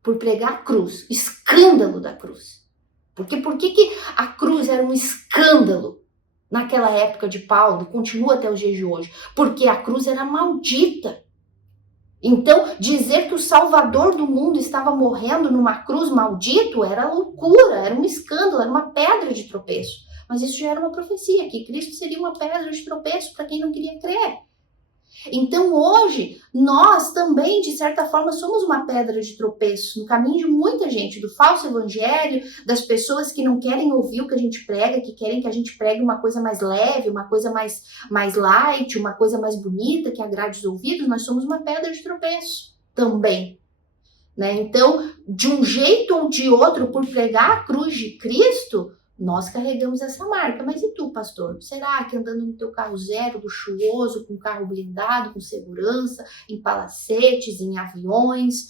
por pregar a cruz, escândalo da cruz. Porque por que a cruz era um escândalo naquela época de Paulo e continua até os dias de hoje? Porque a cruz era maldita. Então, dizer que o Salvador do mundo estava morrendo numa cruz maldito era loucura, era um escândalo, era uma pedra de tropeço. Mas isso já era uma profecia, que Cristo seria uma pedra de tropeço para quem não queria crer. Então hoje, nós também, de certa forma, somos uma pedra de tropeço no caminho de muita gente, do falso evangelho, das pessoas que não querem ouvir o que a gente prega, que querem que a gente pregue uma coisa mais leve, uma coisa mais light, uma coisa mais bonita, que agrade os ouvidos. Nós somos uma pedra de tropeço também, né? Então, de um jeito ou de outro, por pregar a cruz de Cristo, nós carregamos essa marca. Mas e tu, pastor? Será que andando no teu carro zero, luxuoso, com carro blindado, com segurança, em palacetes, em aviões,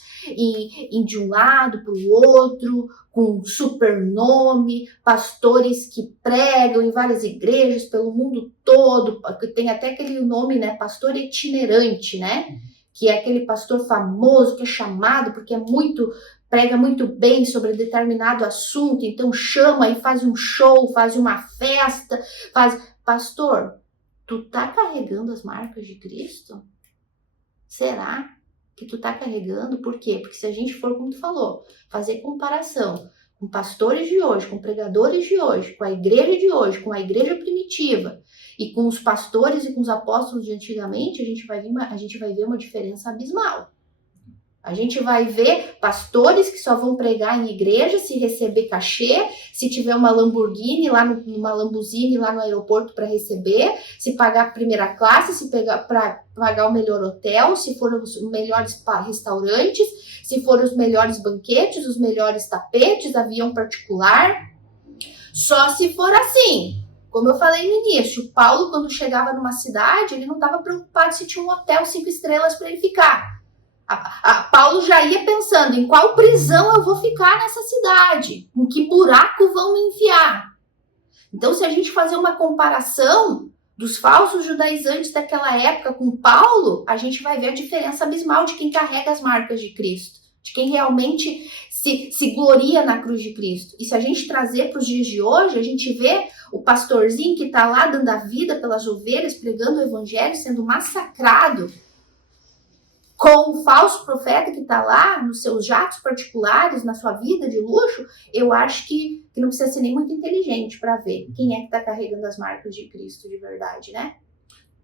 de um lado para o outro, com super nome, pastores que pregam em várias igrejas pelo mundo todo, tem até aquele nome, né, pastor itinerante, né? Que é aquele pastor famoso, que é chamado porque prega muito bem sobre determinado assunto, então chama e faz um show, faz uma festa, Pastor, tu tá carregando as marcas de Cristo? Será que tu tá carregando? Por quê? Porque se a gente for, como tu falou, fazer comparação com pastores de hoje, com pregadores de hoje, com a igreja de hoje, com a igreja primitiva e com os pastores e com os apóstolos de antigamente, a gente vai ver uma diferença abismal. A gente vai ver pastores que só vão pregar em igreja se receber cachê, se tiver uma Lamborghini uma Lamborghini lá no aeroporto para receber, se pagar primeira classe, se para pagar o melhor hotel, se for os melhores restaurantes, se for os melhores banquetes, os melhores tapetes, avião particular. Só se for assim. Como eu falei no início, Paulo, quando chegava numa cidade, ele não estava preocupado se tinha um hotel 5 estrelas para ele ficar. Paulo já ia pensando em qual prisão eu vou ficar nessa cidade, em que buraco vão me enfiar. Então, se a gente fazer uma comparação dos falsos judaizantes daquela época com Paulo, a gente vai ver a diferença abismal de quem carrega as marcas de Cristo, de quem realmente se gloria na cruz de Cristo. E se a gente trazer para os dias de hoje, a gente vê o pastorzinho que está lá dando a vida pelas ovelhas, pregando o evangelho, sendo massacrado, com o falso profeta que está lá nos seus jatos particulares, na sua vida de luxo. Eu acho que não precisa ser nem muito inteligente para ver quem é que está carregando as marcas de Cristo de verdade, né?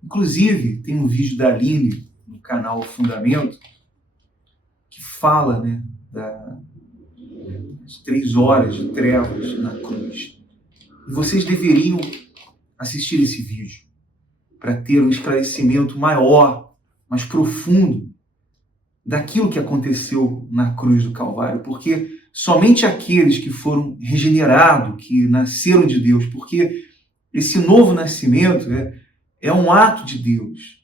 Inclusive, tem um vídeo da Aline no canal Fundamento que fala, né, das 3 horas de trevas na cruz. E vocês deveriam assistir esse vídeo para ter um esclarecimento maior, mais profundo daquilo que aconteceu na cruz do Calvário, porque somente aqueles que foram regenerados, que nasceram de Deus, porque esse novo nascimento é um ato de Deus,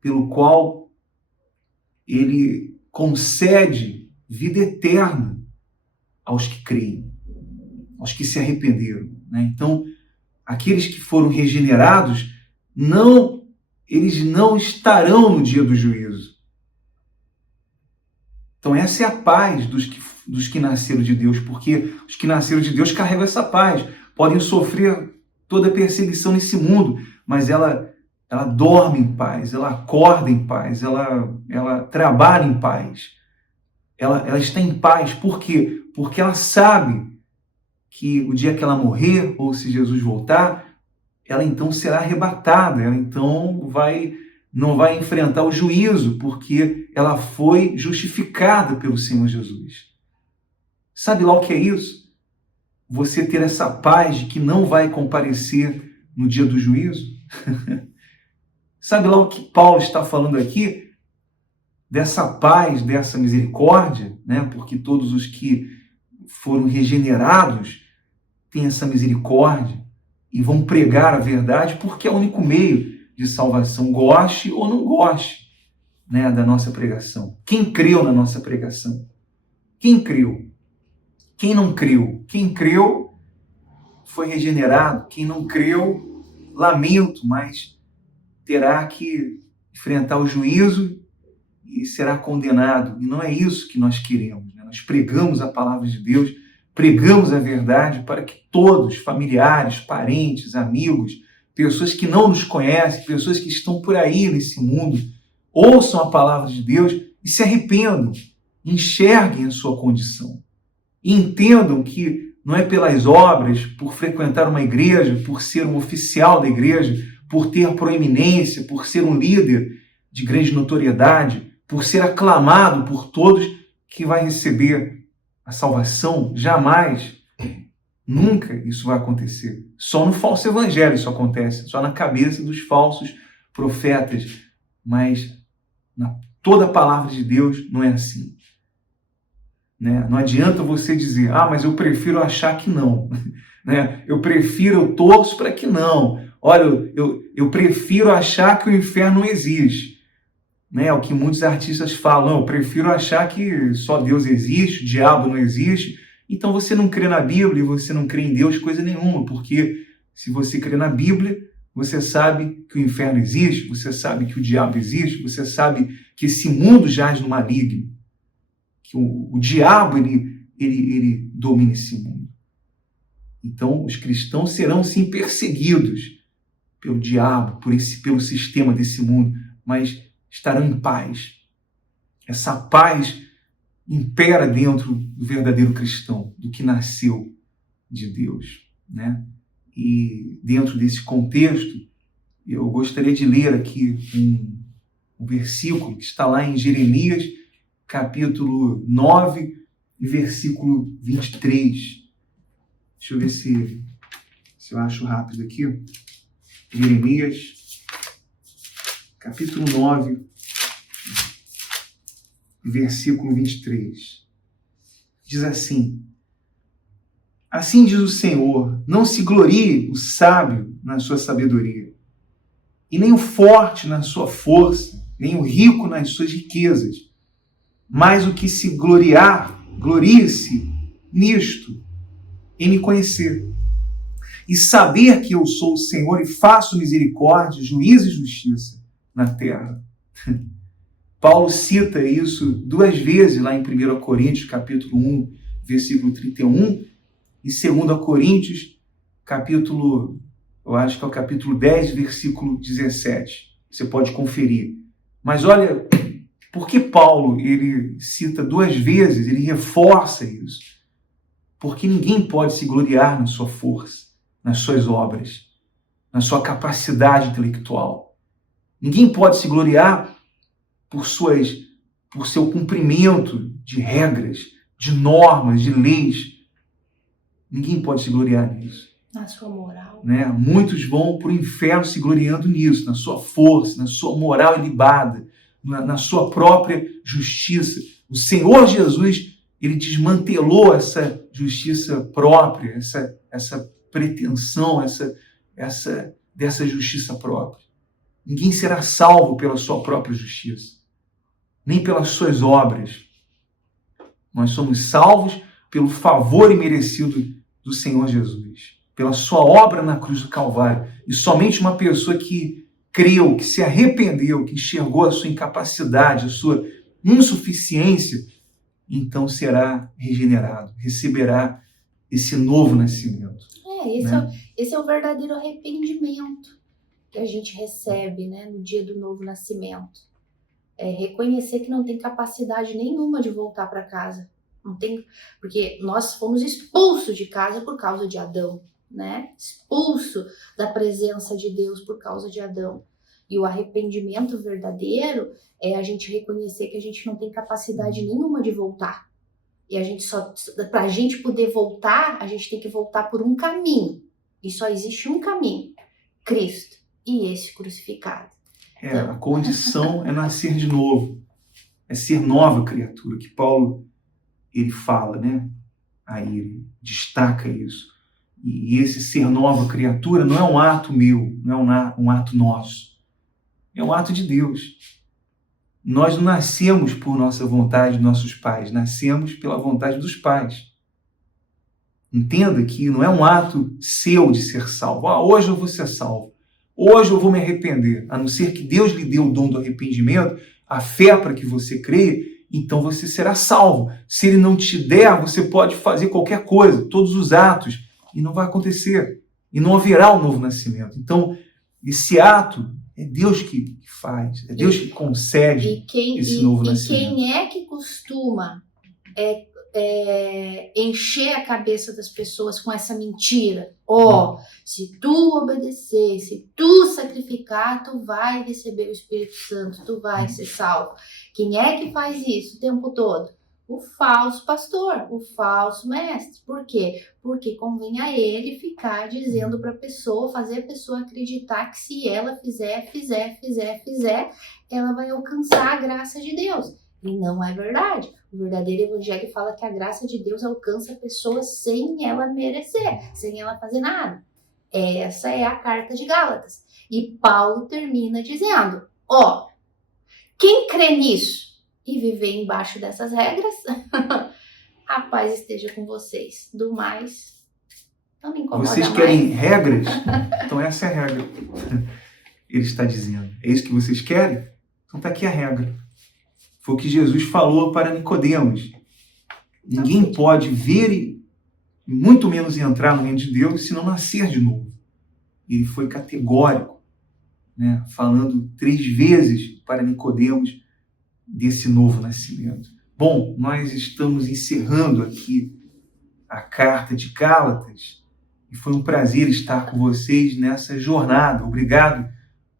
pelo qual ele concede vida eterna aos que creem. aos que se arrependeram, né? Então, aqueles que foram regenerados, eles não estarão no dia do juízo. Então, essa é a paz dos que nasceram de Deus, porque os que nasceram de Deus carregam essa paz. Podem sofrer toda a perseguição nesse mundo, mas ela dorme em paz, ela acorda em paz, ela trabalha em paz. Ela está em paz. Por quê? Porque ela sabe que o dia que ela morrer, ou se Jesus voltar, ela então será arrebatada, ela então não vai enfrentar o juízo, porque ela foi justificada pelo Senhor Jesus. Sabe lá o que é isso? Você ter essa paz de que não vai comparecer no dia do juízo? Sabe lá o que Paulo está falando aqui? Dessa paz, dessa misericórdia, né? Porque todos os que foram regenerados têm essa misericórdia e vão pregar a verdade, porque é o único meio de salvação, goste ou não goste, né, da nossa pregação. Quem creu na nossa pregação? Quem creu? Quem não creu? Quem creu foi regenerado. Quem não creu, lamento, mas terá que enfrentar o juízo e será condenado. E não é isso que nós queremos, né? Nós pregamos a palavra de Deus, pregamos a verdade para que todos, familiares, parentes, amigos, pessoas que não nos conhecem, pessoas que estão por aí nesse mundo, ouçam a palavra de Deus e se arrependam, enxerguem a sua condição e entendam que não é pelas obras, por frequentar uma igreja, por ser um oficial da igreja, por ter proeminência, por ser um líder de grande notoriedade, por ser aclamado por todos, que vai receber a salvação. Jamais, nunca isso vai acontecer. Só no falso evangelho isso acontece, só na cabeça dos falsos profetas. Mas toda a palavra de Deus não é assim. Né? Não adianta você dizer, mas eu prefiro achar que não. Né? Eu torço para que não. Olha, eu prefiro achar que o inferno não existe. Né? O que muitos artistas falam, eu prefiro achar que só Deus existe, o diabo não existe. Então você não crê na Bíblia e você não crê em Deus coisa nenhuma, porque se você crê na Bíblia, você sabe que o inferno existe, você sabe que o diabo existe, você sabe que esse mundo jaz no maligno, que o diabo ele domina esse mundo. Então os cristãos serão sim perseguidos pelo diabo, pelo sistema desse mundo, mas estarão em paz. Essa paz impera dentro do verdadeiro cristão, do que nasceu de Deus, né? E dentro desse contexto, eu gostaria de ler aqui um versículo que está lá em Jeremias, capítulo 9, versículo 23. Deixa eu ver se eu acho rápido aqui. Jeremias, capítulo 9, versículo 23. Diz assim: assim diz o Senhor, não se glorie o sábio na sua sabedoria, e nem o forte na sua força, nem o rico nas suas riquezas, mas o que se gloriar, glorie-se nisto, em me conhecer, e saber que eu sou o Senhor e faço misericórdia, juízo e justiça na terra. Paulo cita isso 2 vezes lá em 1 Coríntios, capítulo 1, versículo 31, e 2 Coríntios, capítulo, eu acho que é o capítulo 10, versículo 17. Você pode conferir. Mas olha, por que Paulo ele cita 2 vezes, ele reforça isso? Porque ninguém pode se gloriar na sua força, nas suas obras, na sua capacidade intelectual. Ninguém pode se gloriar por seu cumprimento de regras, de normas, de leis. Ninguém pode se gloriar nisso. Na sua moral. Né? Muitos vão para o inferno se gloriando nisso, na sua força, na sua moral ilibada, na sua própria justiça. O Senhor Jesus, ele desmantelou essa justiça própria, essa pretensão, dessa justiça própria. Ninguém será salvo pela sua própria justiça, nem pelas suas obras. Nós somos salvos pelo favor imerecido do Senhor Jesus, pela sua obra na cruz do Calvário. E somente uma pessoa que creu, que se arrependeu, que enxergou a sua incapacidade, a sua insuficiência, então será regenerado, receberá esse novo nascimento. Esse é o verdadeiro arrependimento que a gente recebe, né, no dia do novo nascimento. É reconhecer que não tem capacidade nenhuma de voltar para casa. Não tem, porque nós fomos expulsos de casa por causa de Adão, né? Expulso da presença de Deus por causa de Adão. E o arrependimento verdadeiro é a gente reconhecer que a gente não tem capacidade nenhuma de voltar. E a gente para a gente poder voltar, a gente tem que voltar por um caminho. E só existe um caminho, Cristo, e esse crucificado. A condição é nascer de novo, é ser nova criatura, que Paulo ele fala, né? Aí ele destaca isso. E esse ser nova criatura não é um ato meu, não é um ato nosso. É um ato de Deus. Nós não nascemos por nossa vontade de nossos pais, nascemos pela vontade dos pais. Entenda que não é um ato seu de ser salvo. Hoje eu vou ser salvo. Hoje eu vou me arrepender. A não ser que Deus lhe dê o dom do arrependimento, a fé para que você creia, então você será salvo. Se ele não te der, você pode fazer qualquer coisa, todos os atos, e não vai acontecer. E não haverá um novo nascimento. Então, esse ato é Deus que faz, é Deus que concede esse novo nascimento. E quem é que costuma encher a cabeça das pessoas com essa mentira? Se tu obedecer, se tu sacrificar, tu vai receber o Espírito Santo, tu vai ser salvo. Quem é que faz isso o tempo todo? O falso pastor, o falso mestre. Por quê? Porque convém a ele ficar dizendo para a pessoa, fazer a pessoa acreditar que se ela fizer, ela vai alcançar a graça de Deus. E não é verdade. O verdadeiro evangelho fala que a graça de Deus alcança a pessoa sem ela merecer, sem ela fazer nada. Essa é a carta de Gálatas. E Paulo termina dizendo, quem crê nisso e viver embaixo dessas regras, a paz esteja com vocês. Do mais, não me incomoda mais. Vocês querem regras? Então essa é a regra. Ele está dizendo. É isso que vocês querem? Então está aqui a regra. Foi o que Jesus falou para Nicodemos. Ninguém pode ver e muito menos entrar no reino de Deus se não nascer de novo. Ele foi categórico, né? Falando 3 vezes para Nicodemos desse novo nascimento. Bom, nós estamos encerrando aqui a carta de Gálatas e foi um prazer estar com vocês nessa jornada. Obrigado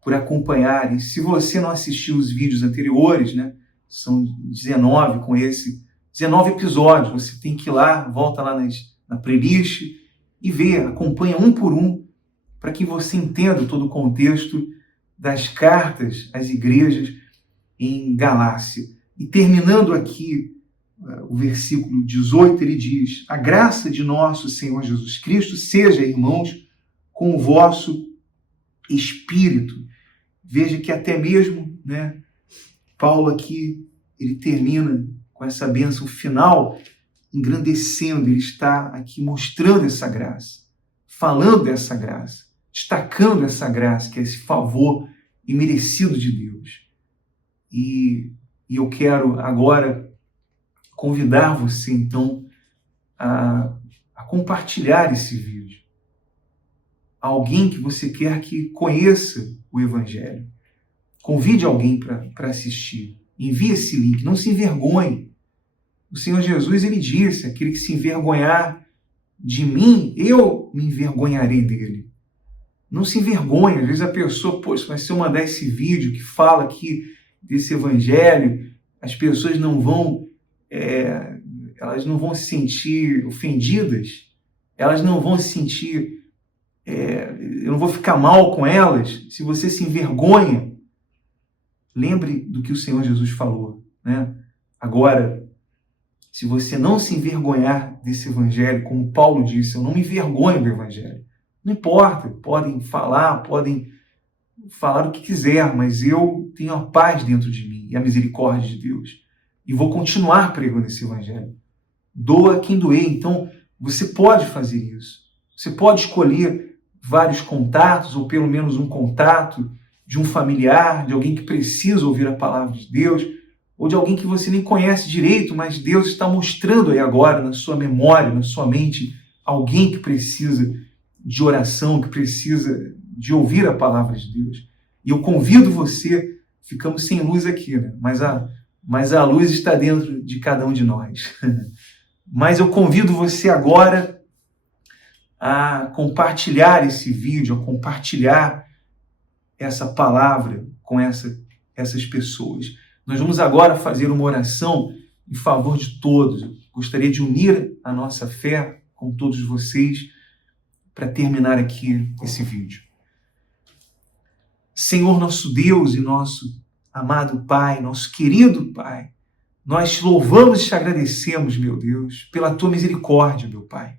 por acompanhar. E se você não assistiu os vídeos anteriores, né? São 19 com 19 episódios. Você tem que ir lá, volta lá na playlist e ver, acompanha um por um, para que você entenda todo o contexto das cartas às igrejas em Galácia. E terminando aqui o versículo 18, ele diz: a graça de nosso Senhor Jesus Cristo seja, irmãos, com o vosso espírito. Veja que até mesmo, né, Paulo aqui, ele termina com essa bênção final, engrandecendo, ele está aqui mostrando essa graça, falando dessa graça, destacando essa graça, que é esse favor imerecido de Deus. E eu quero agora convidar você, então, a compartilhar esse vídeo. Alguém que você quer que conheça o Evangelho. Convide alguém para assistir. Envie esse link. Não se envergonhe. O Senhor Jesus, ele disse, aquele que se envergonhar de mim, eu me envergonharei dele. Não se envergonhe. Às vezes a pessoa, mas se eu mandar esse vídeo que fala aqui desse Evangelho, as pessoas não vão, elas não vão se sentir ofendidas, elas não vão se sentir, eu não vou ficar mal com elas. Se você se envergonha, lembre do que o Senhor Jesus falou, né? Agora, se você não se envergonhar desse Evangelho, como Paulo disse, eu não me envergonho do Evangelho. Não importa, podem falar o que quiser, mas eu tenho a paz dentro de mim e a misericórdia de Deus. E vou continuar pregando esse Evangelho. Doa quem doer. Então, Você pode fazer isso. Você pode escolher vários contatos, ou pelo menos um contato de um familiar, de alguém que precisa ouvir a palavra de Deus, ou de alguém que você nem conhece direito, mas Deus está mostrando aí agora, na sua memória, na sua mente, alguém que precisa de oração, que precisa de ouvir a palavra de Deus. E eu convido você, ficamos sem luz aqui, né? Mas a luz está dentro de cada um de nós. Mas eu convido você agora a compartilhar esse vídeo, a compartilhar essa palavra com essas pessoas. Nós vamos agora fazer uma oração em favor de todos. Eu gostaria de unir a nossa fé com todos vocês para terminar aqui esse vídeo. Senhor, nosso Deus e nosso amado Pai, nosso querido Pai, nós te louvamos e te agradecemos, meu Deus, pela tua misericórdia, meu Pai,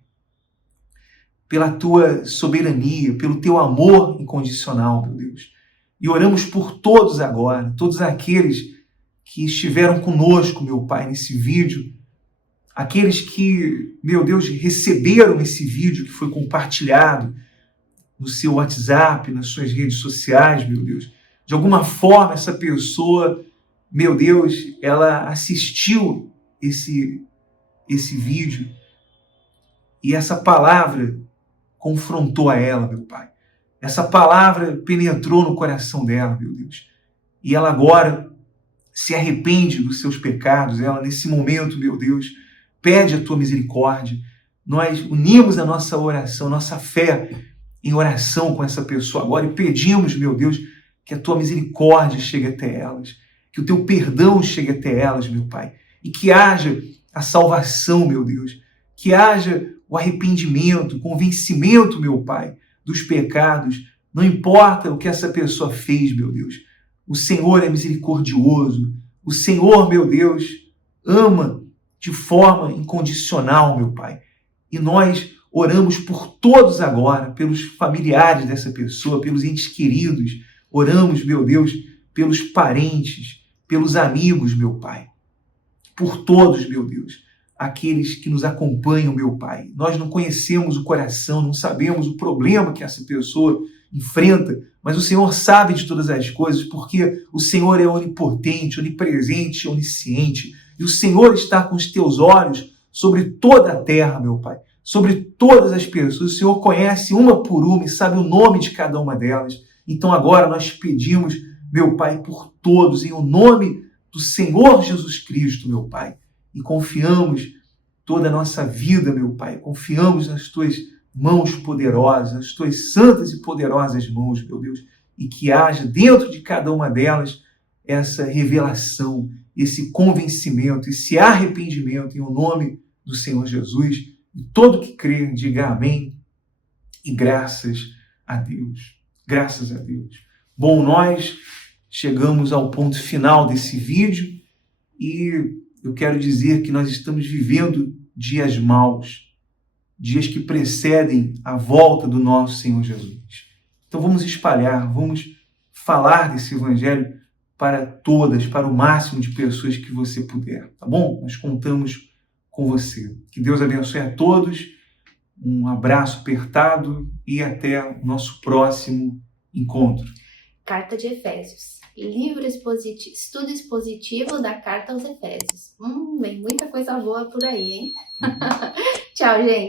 pela tua soberania, pelo teu amor incondicional, meu Deus. E oramos por todos agora, todos aqueles que estiveram conosco, meu Pai, nesse vídeo, aqueles que, meu Deus, receberam esse vídeo que foi compartilhado no seu WhatsApp, nas suas redes sociais, meu Deus. De alguma forma, essa pessoa, meu Deus, ela assistiu esse vídeo e essa palavra confrontou a ela, meu Pai. Essa palavra penetrou no coração dela, meu Deus. E ela agora se arrepende dos seus pecados. Ela, nesse momento, meu Deus, pede a tua misericórdia. Nós unimos a nossa oração, nossa fé em oração com essa pessoa agora e pedimos, meu Deus, que a tua misericórdia chegue até elas, que o teu perdão chegue até elas, meu Pai, e que haja a salvação, meu Deus, que haja o arrependimento, o convencimento, meu Pai, dos pecados. Não importa o que essa pessoa fez, meu Deus, o Senhor é misericordioso, o Senhor, meu Deus, ama de forma incondicional, meu Pai, e nós oramos por todos agora, pelos familiares dessa pessoa, pelos entes queridos. Oramos, meu Deus, pelos parentes, pelos amigos, meu Pai. Por todos, meu Deus, aqueles que nos acompanham, meu Pai. Nós não conhecemos o coração, não sabemos o problema que essa pessoa enfrenta, mas o Senhor sabe de todas as coisas, porque o Senhor é onipotente, onipresente, onisciente. E o Senhor está com os teus olhos sobre toda a terra, meu Pai. Sobre todas as pessoas. O Senhor conhece uma por uma e sabe o nome de cada uma delas. Então agora nós pedimos, meu Pai, por todos, em o nome do Senhor Jesus Cristo, meu Pai. E confiamos toda a nossa vida, meu Pai. Confiamos nas tuas mãos poderosas, nas tuas santas e poderosas mãos, meu Deus. E que haja dentro de cada uma delas essa revelação, esse convencimento, esse arrependimento em o nome do Senhor Jesus. E todo que crê, diga amém e graças a Deus. Graças a Deus. Bom, nós chegamos ao ponto final desse vídeo e eu quero dizer que nós estamos vivendo dias maus, dias que precedem a volta do nosso Senhor Jesus. Então vamos espalhar, vamos falar desse evangelho para todas, para o máximo de pessoas que você puder, tá bom? Nós contamos com você. Que Deus abençoe a todos, um abraço apertado e até o nosso próximo encontro. Carta de Efésios. Estudo expositivo da Carta aos Efésios. Vem muita coisa boa por aí, hein? Tchau, gente!